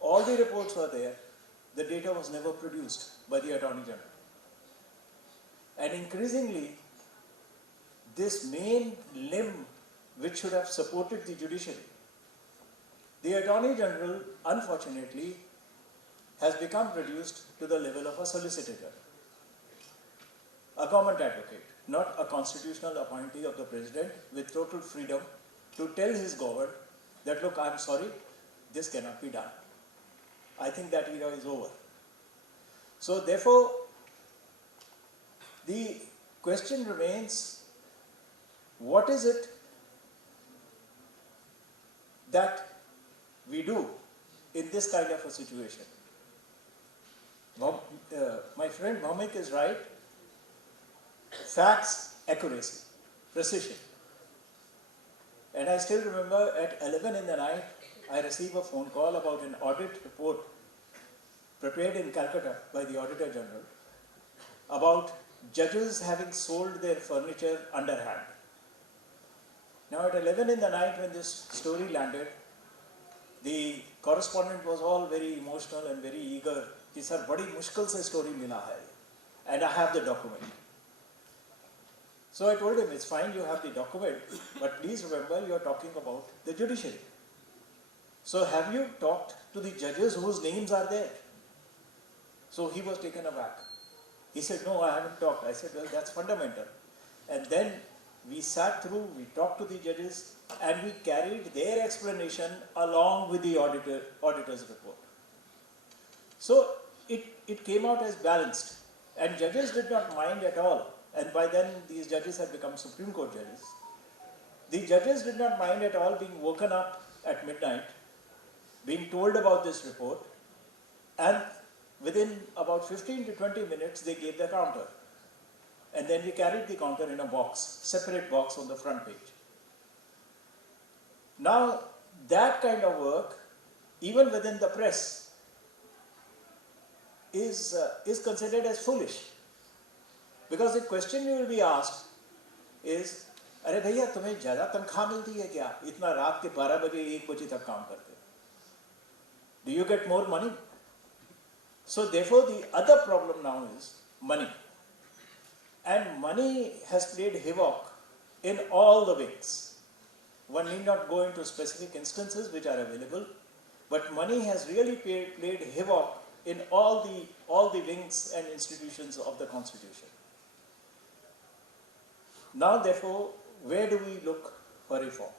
All the reports were there. The data was never produced by the Attorney General. And increasingly, this main limb which should have supported the judiciary, the Attorney General, unfortunately, has become reduced to the level of a solicitor general, a government advocate, not a constitutional appointee of the President with total freedom to tell his government that, look, I'm sorry, this cannot be done. I think that era is over. So therefore, the question remains, what is it that we do in this kind of a situation? My friend Bhaumik is right. Facts, accuracy, precision. And I still remember at 11 in the night, I received a phone call about an audit report prepared in Calcutta by the Auditor General about judges having sold their furniture underhand. Now at 11 in the night when this story landed, the correspondent was all very emotional and very eager. He said, badi mushkil se story mila hai, and I have the document. So I told him, it's fine, you have the document, but please remember you are talking about the judiciary. So have you talked to the judges whose names are there? So he was taken aback. He said, no, I haven't talked. I said, well, that's fundamental. And then we sat through, we talked to the judges, and we carried their explanation along with the auditor's report. So it came out as balanced, and judges did not mind at all. And by then, these judges had become Supreme Court judges. The judges did not mind at all being woken up at midnight, being told about this report, and within about 15 to 20 minutes, they gave the counter. And then we carried the counter in a box, separate box on the front page. Now, that kind of work, even within the press, is considered as foolish. Because the question you will be asked is, अरे भैया तुम्हें ज़्यादा तनख्वाह मिलती है क्या? इतना रात के 12 बजे 1 बजे तक काम करते हो? Do you get more money? So therefore the other problem now is money. And money has played havoc in all the wings. One need not go into specific instances which are available, but money has really played havoc in all the wings and institutions of the Constitution. Now, therefore, where do we look for reform?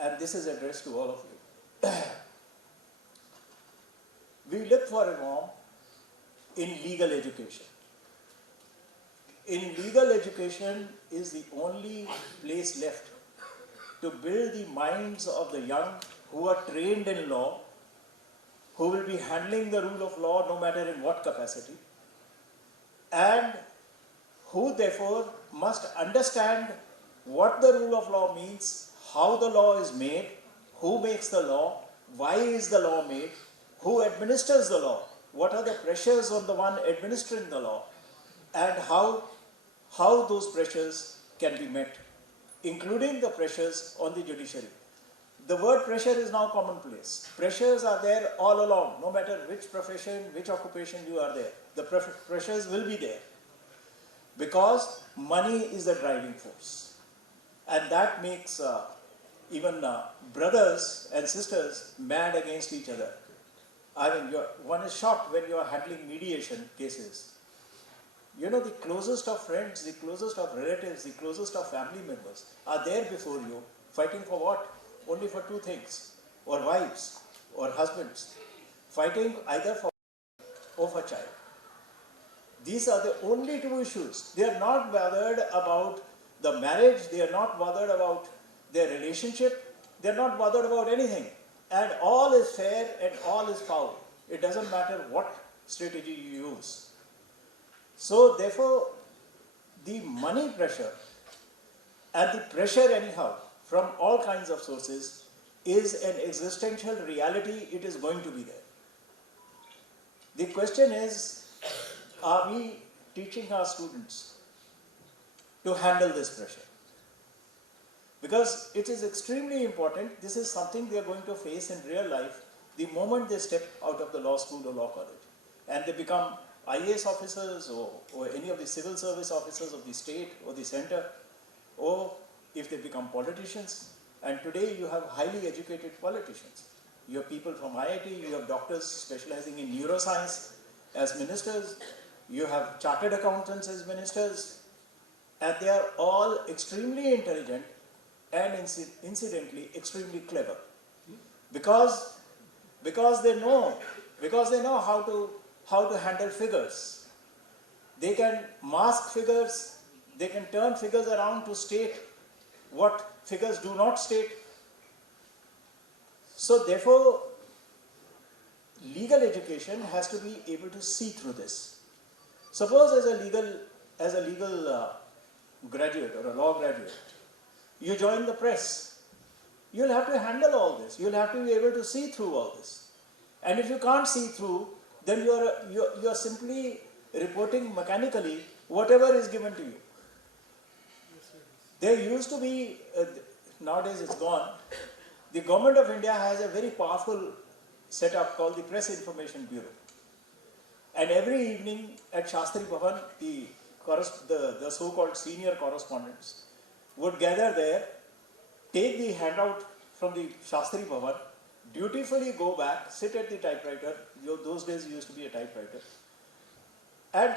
And this is addressed to all of you. We look for reform in legal education. In legal education is the only place left to build the minds of the young who are trained in law, who will be handling the rule of law no matter in what capacity, and who therefore must understand what the rule of law means, how the law is made, who makes the law, why is the law made, who administers the law, what are the pressures on the one administering the law, and how those pressures can be met, including the pressures on the judiciary. The word pressure is now commonplace. Pressures are there all along, no matter which profession, which occupation you are there. The pressures will be there because money is the driving force. And that makes even brothers and sisters mad against each other. I mean, one is shocked when you are handling mediation cases. You know, the closest of friends, the closest of relatives, the closest of family members are there before you, fighting for what? Only for two things, or wives, or husbands, fighting either for or for child. These are the only two issues. They are not bothered about the marriage, they are not bothered about their relationship, they are not bothered about anything. And all is fair and all is foul. It doesn't matter what strategy you use. So therefore, the money pressure and the pressure anyhow from all kinds of sources is an existential reality. It is going to be there. The question is, are we teaching our students to handle this pressure? Because it is extremely important. This is something they are going to face in real life the moment they step out of the law school or law college and they become IAS officers or any of the civil service officers of the state or the center, or if they become politicians. And today you have highly educated politicians. You have people from IIT, you have doctors specializing in neuroscience as ministers, you have chartered accountants as ministers, and they are all extremely intelligent and incidentally extremely clever. Because they know how to handle figures. They can mask figures, they can turn figures around to state what figures do not state. So therefore, legal education has to be able to see through this. Suppose as a legal graduate or a law graduate, you join the press. You'll have to handle all this. You'll have to be able to see through all this. And if you can't see through, then you're simply reporting mechanically whatever is given to you. There used to be, nowadays it's gone, the government of India has a very powerful setup called the Press Information Bureau. And every evening at Shastri Bhavan, the so-called senior correspondents would gather there, take the handout from the Shastri Bhavan, dutifully go back, sit at the typewriter, those days used to be a typewriter, and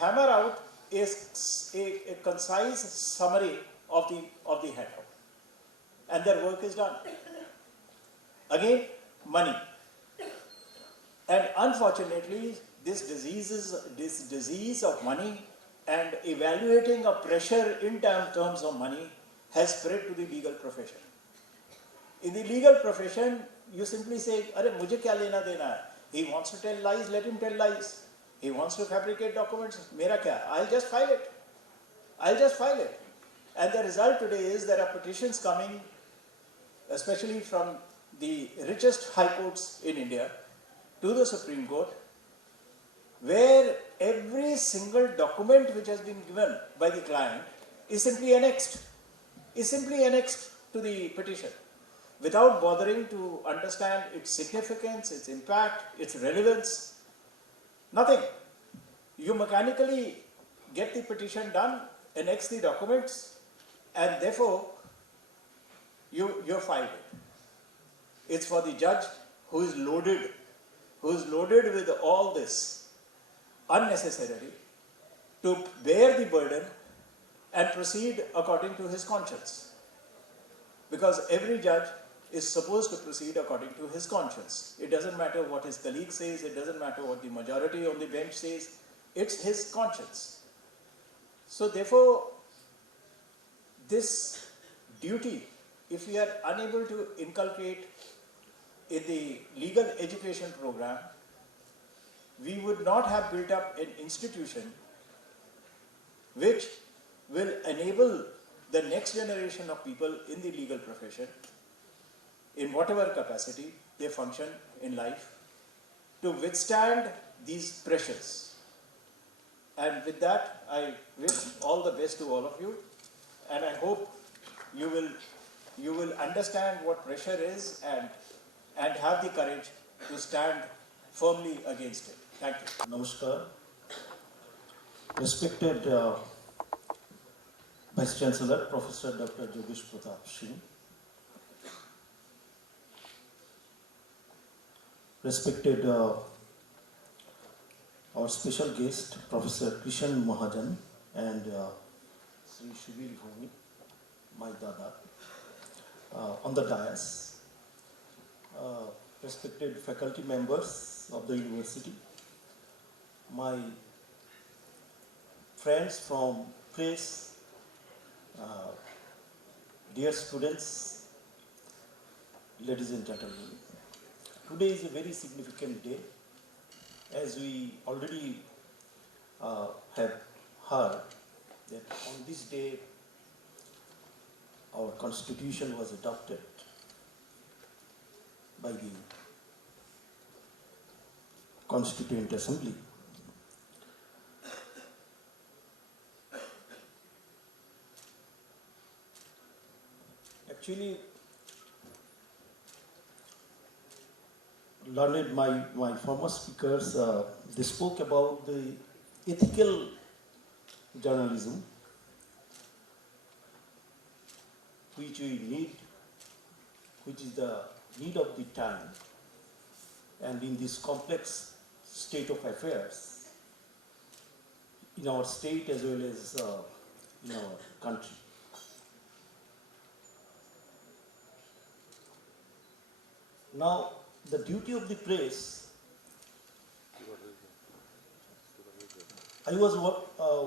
hammer out a concise summary of the handout. And their work is done. Again, money. And unfortunately, this disease of money and evaluating a pressure in terms of money has spread to the legal profession. In the legal profession, you simply say, "Arey, mujhe kya lena dena hai? He wants to tell lies, let him tell lies. He wants to fabricate documents, mera kya? I'll just file it. I'll just file it." And the result today is there are petitions coming, especially from the richest high courts in India, to the Supreme Court, where every single document which has been given by the client is simply annexed to the petition, without bothering to understand its significance, its impact, its relevance. Nothing. You mechanically get the petition done, annex the documents, and therefore you filed it. It's for the judge who is loaded with all this unnecessarily to bear the burden and proceed according to his conscience. Because every judge is supposed to proceed according to his conscience. It doesn't matter what his colleague says, it doesn't matter what the majority on the bench says, it's his conscience. So therefore, this duty, if we are unable to inculcate in the legal education program, we would not have built up an institution which will enable the next generation of people in the legal profession, in whatever capacity they function in life, to withstand these pressures. And with that, I wish all the best to all of you, and I hope you will understand what pressure is and have the courage to stand firmly against it. Thank you. Namaskar. Respected Vice-Chancellor, Professor Dr. Yogesh Pratap Singh. Respected our special guest, Professor Krishan Mahajan and Sri Shubir Bhumi, my dada, on the dais. Respected faculty members of the university, my friends from press, dear students, ladies and gentlemen. Today is a very significant day, as we already have heard that on this day our constitution was adopted by the Constituent Assembly. Actually, learned my former speakers, they spoke about the ethical journalism which we need, which is the need of the time, and in this complex state of affairs in our state as well as in our country. Now, the duty of the press, I was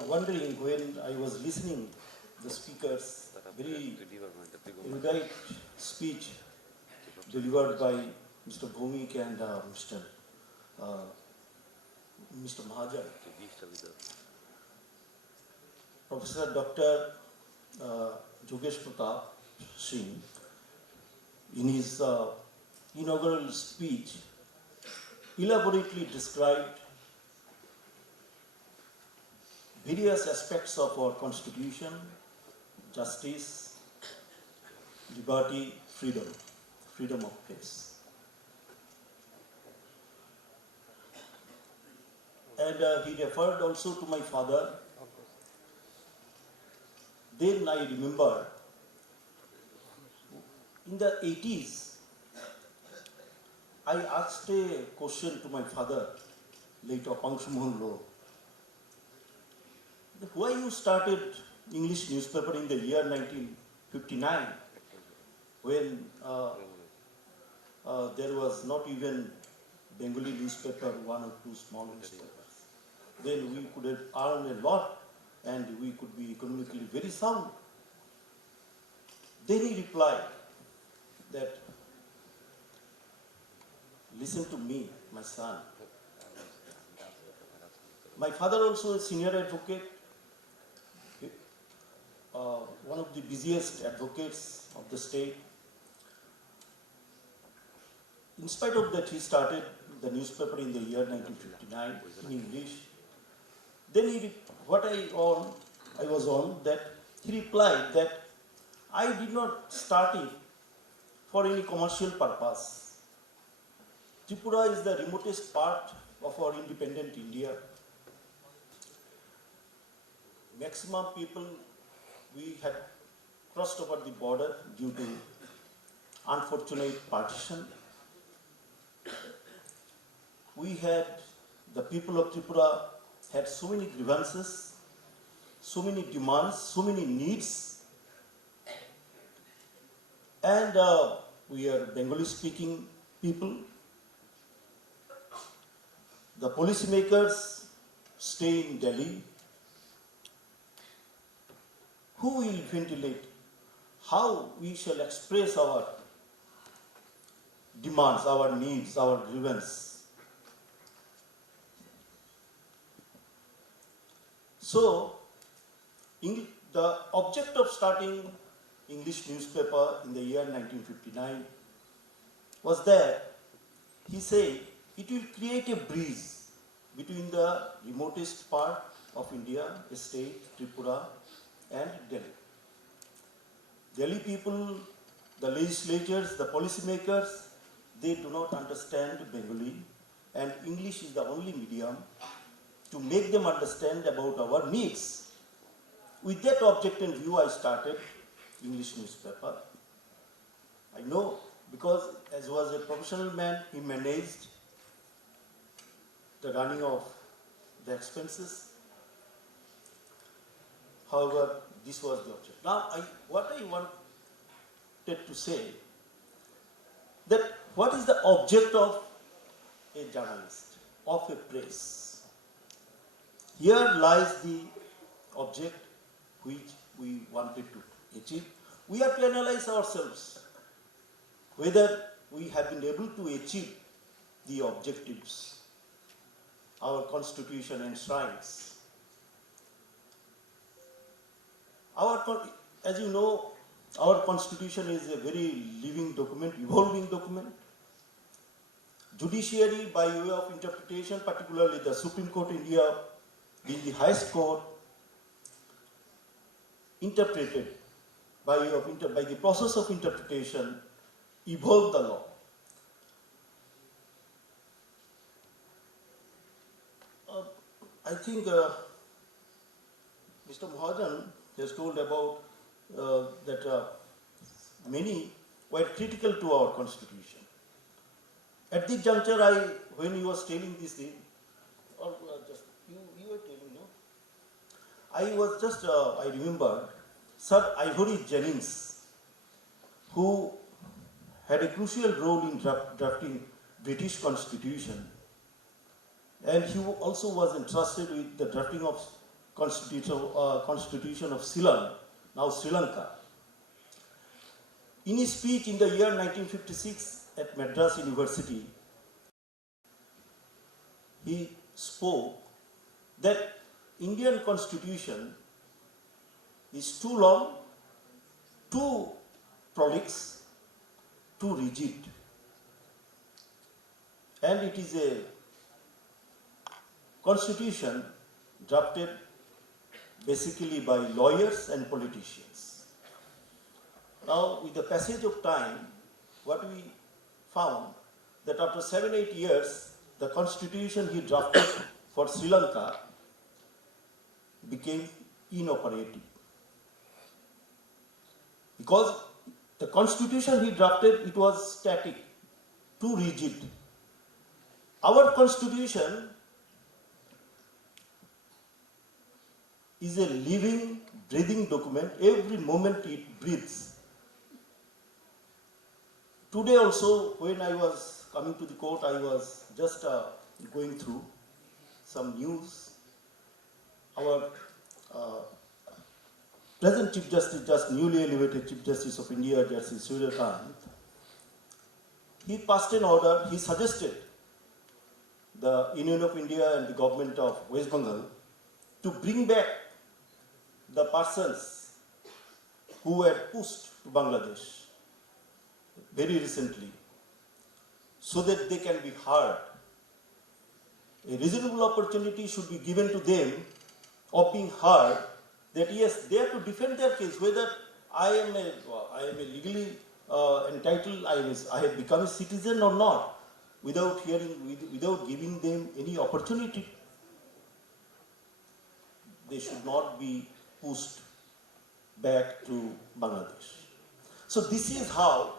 wondering when I was listening the speakers, very erudite speech delivered by Mr. Bhumik and Mr. Mahajan. Professor Dr. Yogesh Pratap Singh, in his inaugural speech, elaborately described various aspects of our constitution: justice, liberty, freedom of press. And he referred also to my father. Then I remember, in the 80s, I asked a question to my father, later Pangshumohan Lodh, why you started English newspaper in the year 1959, when there was not even Bengali newspaper, one or two small newspapers. Then we could have earned a lot and we could be economically very sound. Then he replied that, listen to me, my son. My father also a senior advocate, one of the busiest advocates of the state. In spite of that, he started the newspaper in the year 1959 in English. Then what I was on, that he replied that I did not start it for any commercial purpose. Tripura is the remotest part of our independent India. Maximum people we had crossed over the border due to unfortunate partition. We had, the people of Tripura had so many grievances, so many demands, so many needs. And we are Bengali speaking people. The policymakers stay in Delhi. Who will ventilate how we shall express our demands, our needs, our grievance? So, the object of starting English newspaper in the year 1959 was that he said it will create a bridge between the remotest part of India, state, Tripura, and Delhi. Delhi people, the legislators, the policymakers, they do not understand Bengali, and English is the only medium to make them understand about our needs. With that object in view, I started English newspaper. I know because as he was a professional man, he managed the running of the expenses. However, this was the object. Now, what I wanted to say, that what is the object of a journalist, of a press? Here lies the object which we wanted to achieve. We have to analyze ourselves, whether we have been able to achieve the objectives our constitution enshrines. As you know, our constitution is a very living document, evolving document. Judiciary, by way of interpretation, particularly the Supreme Court India, being the highest court, interpreted by the process of interpretation, evolved the law. I think Mr. Mahajan has told about that many were critical to our constitution. At this juncture, when he was telling this thing, or just you were telling, no? I remembered Sir Ivory Jennings, who had a crucial role in drafting British Constitution, and he also was entrusted with the drafting of Constitution of Ceylon, now Sri Lanka. In his speech in the year 1956 at Madras University, he spoke that Indian Constitution is too long, too prolix, too rigid, and it is a constitution drafted basically by lawyers and politicians. Now, with the passage of time, what we found that after 7-8 years, the constitution he drafted for Sri Lanka became inoperative. Because the constitution he drafted, it was static, too rigid. Our constitution is a living, breathing document. Every moment it breathes. Today also, when I was coming to the court, I was just going through some news. Our present Chief Justice, just newly elevated Chief Justice of India, Justice Suryakant, he passed an order, he suggested the Union of India and the government of West Bengal to bring back the persons who were pushed to Bangladesh very recently, so that they can be heard. A reasonable opportunity should be given to them of being heard, that yes, they have to defend their case, whether I am a legally entitled, I have become a citizen or not, without giving them any opportunity. They should not be pushed back to Bangladesh. So this is how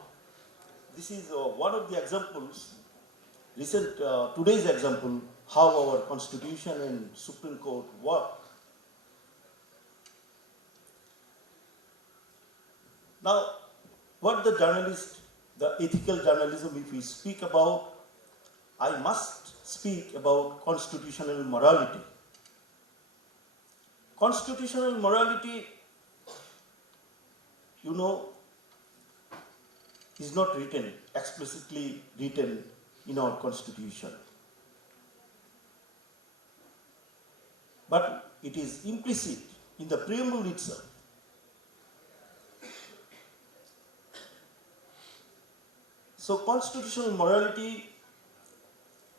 this is one of the examples, today's example, how our Constitution and Supreme Court work. Now, what the journalist, the ethical journalism, if we speak about, I must speak about constitutional morality. Constitutional morality, you know, is not written, explicitly written in our Constitution. But it is implicit in the preamble itself. So constitutional morality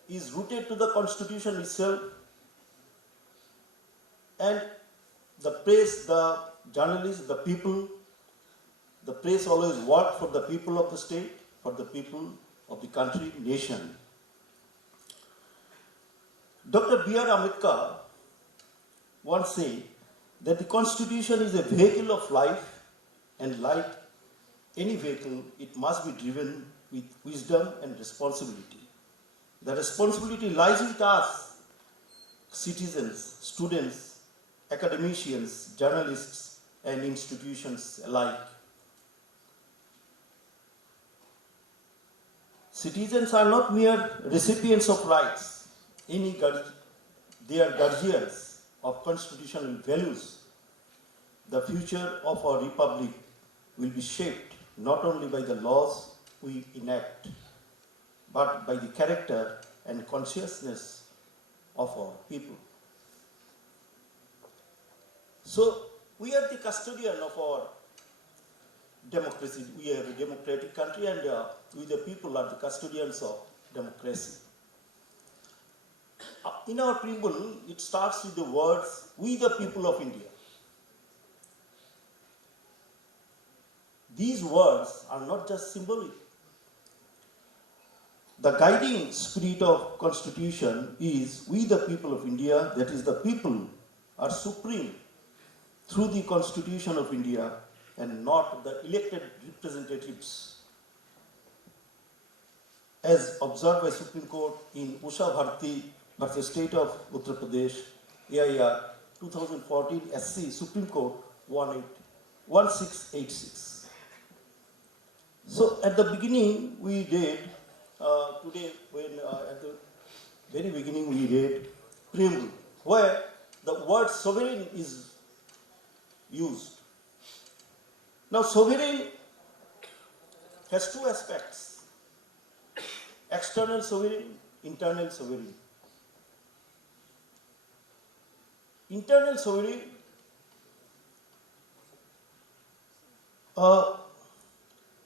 is rooted to the Constitution itself, and the press, the journalists, the people, the press always work for the people of the state, for the people of the country, nation. Dr. B.R. Ambedkar once said that the Constitution is a vehicle of life, and like any vehicle, it must be driven with wisdom and responsibility. The responsibility lies with us, citizens, students, academicians, journalists, and institutions alike. Citizens are not mere recipients of rights. They are guardians of constitutional values. The future of our republic will be shaped not only by the laws we enact, but by the character and consciousness of our people. So, we are the custodian of our democracy. We are a democratic country, and we the people are the custodians of democracy. In our preamble, it starts with the words, "We the people of India." These words are not just symbolic. The guiding spirit of Constitution is "We the people of India," that is, the people are supreme through the Constitution of India and not the elected representatives. As observed by Supreme Court in Usha Bharti versus State of Uttar Pradesh, AIR 2014 SC, Supreme Court 1686. So at the beginning we read, today when at the very beginning we read preamble, where the word sovereign is used. Now sovereign has two aspects: external sovereign, internal sovereign. Internal sovereign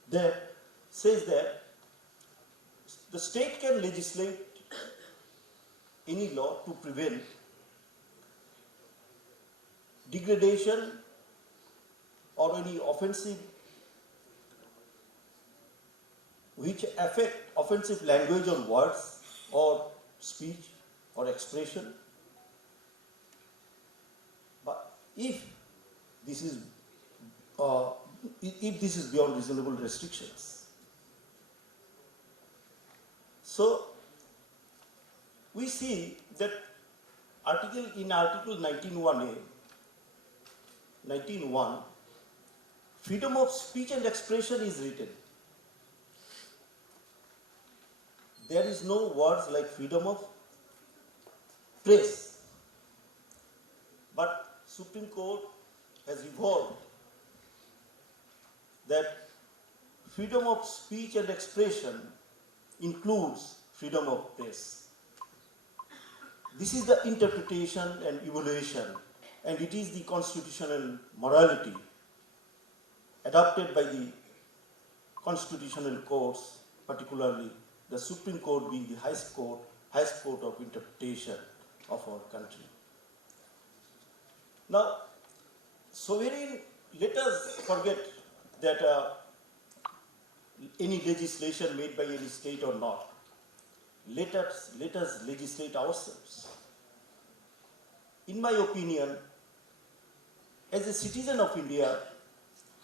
that says that the state can legislate any law to prevent degradation or any offensive which affect offensive language or words or speech or expression. But if this is beyond reasonable restrictions. So we see that in Article 19.1, freedom of speech and expression is written. There is no words like freedom of press. But Supreme Court has evolved that freedom of speech and expression includes freedom of press. This is the interpretation and evaluation, and it is the constitutional morality adopted by the constitutional courts, particularly the Supreme Court being the highest court of interpretation of our country. Now, sovereign, let us forget that any legislation made by any state or not. Let us legislate ourselves. In my opinion, as a citizen of India,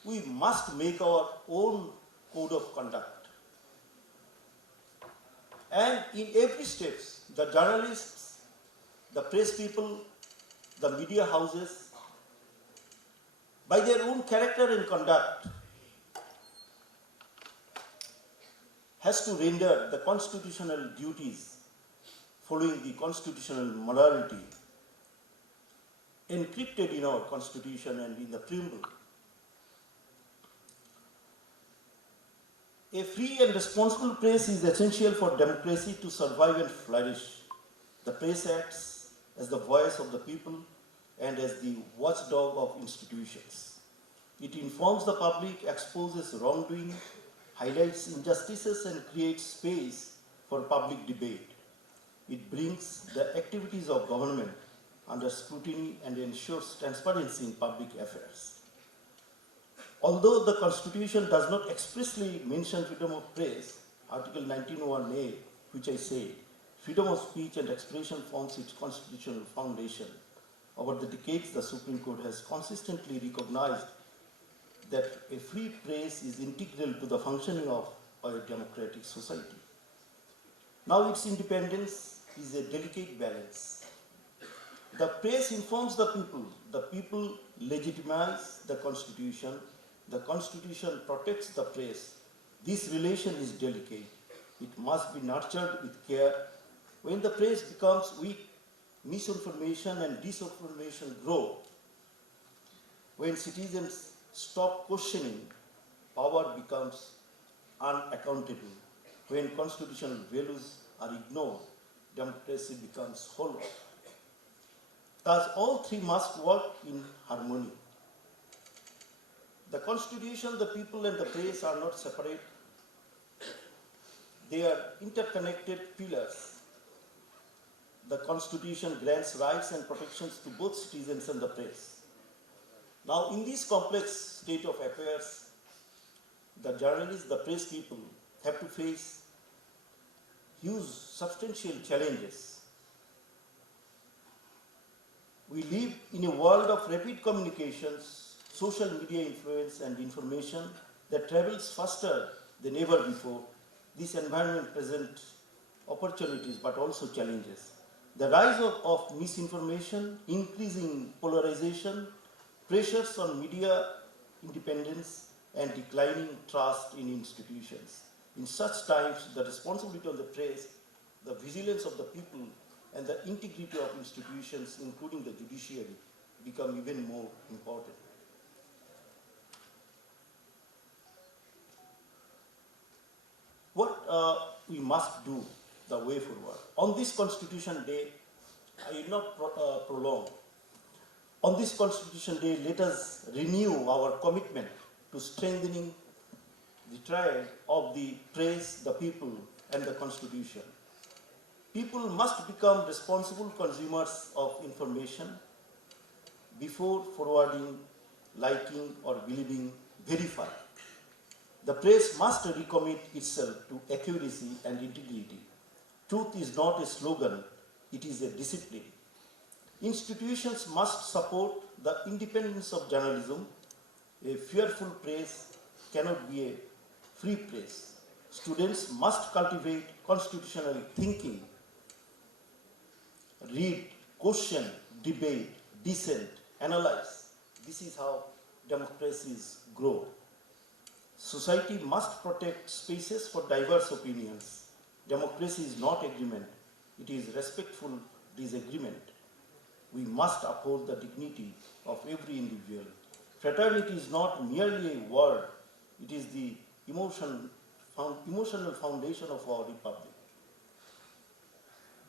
we must make our own code of conduct. And in every steps, the journalists, the press people, the media houses, by their own character and conduct, has to render the constitutional duties following the constitutional morality encrypted in our constitution and in the preamble. A free and responsible press is essential for democracy to survive and flourish. The press acts as the voice of the people and as the watchdog of institutions. It informs the public, exposes wrongdoing, highlights injustices, and creates space for public debate. It brings the activities of government under scrutiny and ensures transparency in public affairs. Although the Constitution does not expressly mention freedom of press, Article 19(1)(a), which I said, freedom of speech and expression forms its constitutional foundation. Over the decades, the Supreme Court has consistently recognized that a free press is integral to the functioning of a democratic society. Now its independence is a delicate balance. The press informs the people legitimize the Constitution protects the press. This relation is delicate. It must be nurtured with care. When the press becomes weak, misinformation and disinformation grow. When citizens stop questioning, power becomes unaccountable. When constitutional values are ignored, democracy becomes hollow. Thus, all three must work in harmony. The Constitution, the people, and the press are not separate. They are interconnected pillars. The Constitution grants rights and protections to both citizens and the press. Now, in this complex state of affairs, the journalists, the press people have to face huge, substantial challenges. We live in a world of rapid communications, social media influence, and information that travels faster than ever before. This environment presents opportunities but also challenges. The rise of misinformation, increasing polarization, pressures on media independence, and declining trust in institutions. In such times, the responsibility of the press, the vigilance of the people, and the integrity of institutions, including the judiciary, become even more important. What we must do, the way forward. On this Constitution Day, I will not prolong. On this Constitution Day, let us renew our commitment to strengthening the triad of the press, the people, and the Constitution. People must become responsible consumers of information before forwarding, liking, or believing, verify. The press must recommit itself to accuracy and integrity. Truth is not a slogan, it is a discipline. Institutions must support the independence of journalism. A fearful press cannot be a free press. Students must cultivate constitutional thinking, read, question, debate, dissent, analyze. This is how democracies grow. Society must protect spaces for diverse opinions. Democracy is not agreement, it is respectful disagreement. We must uphold the dignity of every individual. Fraternity is not merely a word, it is the emotional foundation of our republic.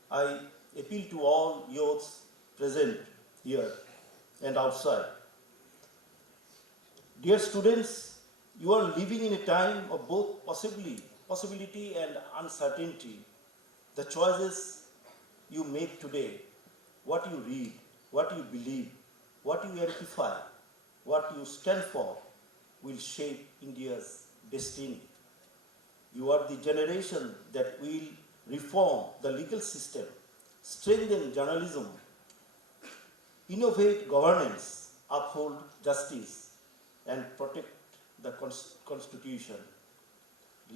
I appeal to all youths present here and outside. Dear students, you are living in a time of both possibility and uncertainty. The choices you make today, what you read, what you believe, what you amplify, what you stand for, will shape India's destiny. You are the generation that will reform the legal system, strengthen journalism, innovate governance, uphold justice, and protect the Constitution.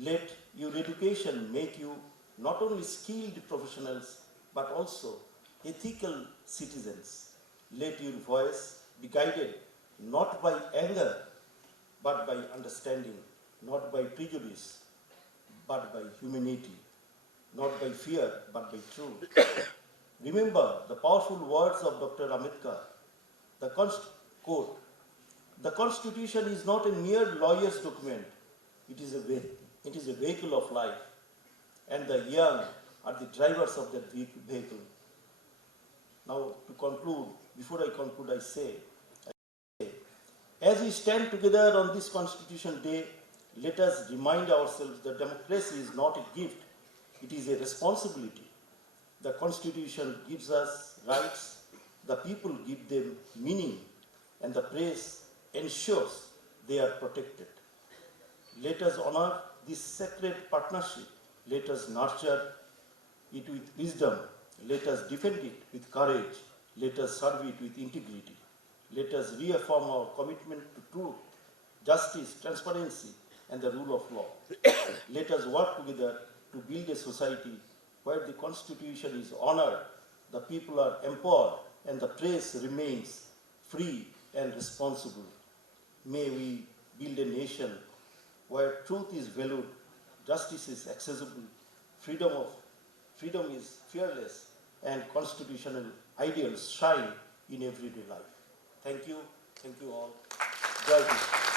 Let your education make you not only skilled professionals, but also ethical citizens. Let your voice be guided not by anger, but by understanding, not by prejudice, but by humanity, not by fear, but by truth. Remember the powerful words of Dr. Ambedkar. Quote, "The Constitution is not a mere lawyer's document, it is a vehicle of life, and the young are the drivers of that vehicle." Now, to conclude, before I conclude, I say, as we stand together on this Constitution Day, let us remind ourselves that democracy is not a gift, it is a responsibility. The Constitution gives us rights, the people give them meaning, and the press ensures they are protected. Let us honor this sacred partnership. Let us nurture it with wisdom. Let us defend it with courage. Let us serve it with integrity. Let us reaffirm our commitment to truth, justice, transparency, and the rule of law. Let us work together to build a society where the Constitution is honored, the people are empowered, and the press remains free and responsible. May we build a nation where truth is valued, justice is accessible, freedom is fearless, and constitutional ideals shine in everyday life. Thank you all. Jai Hind.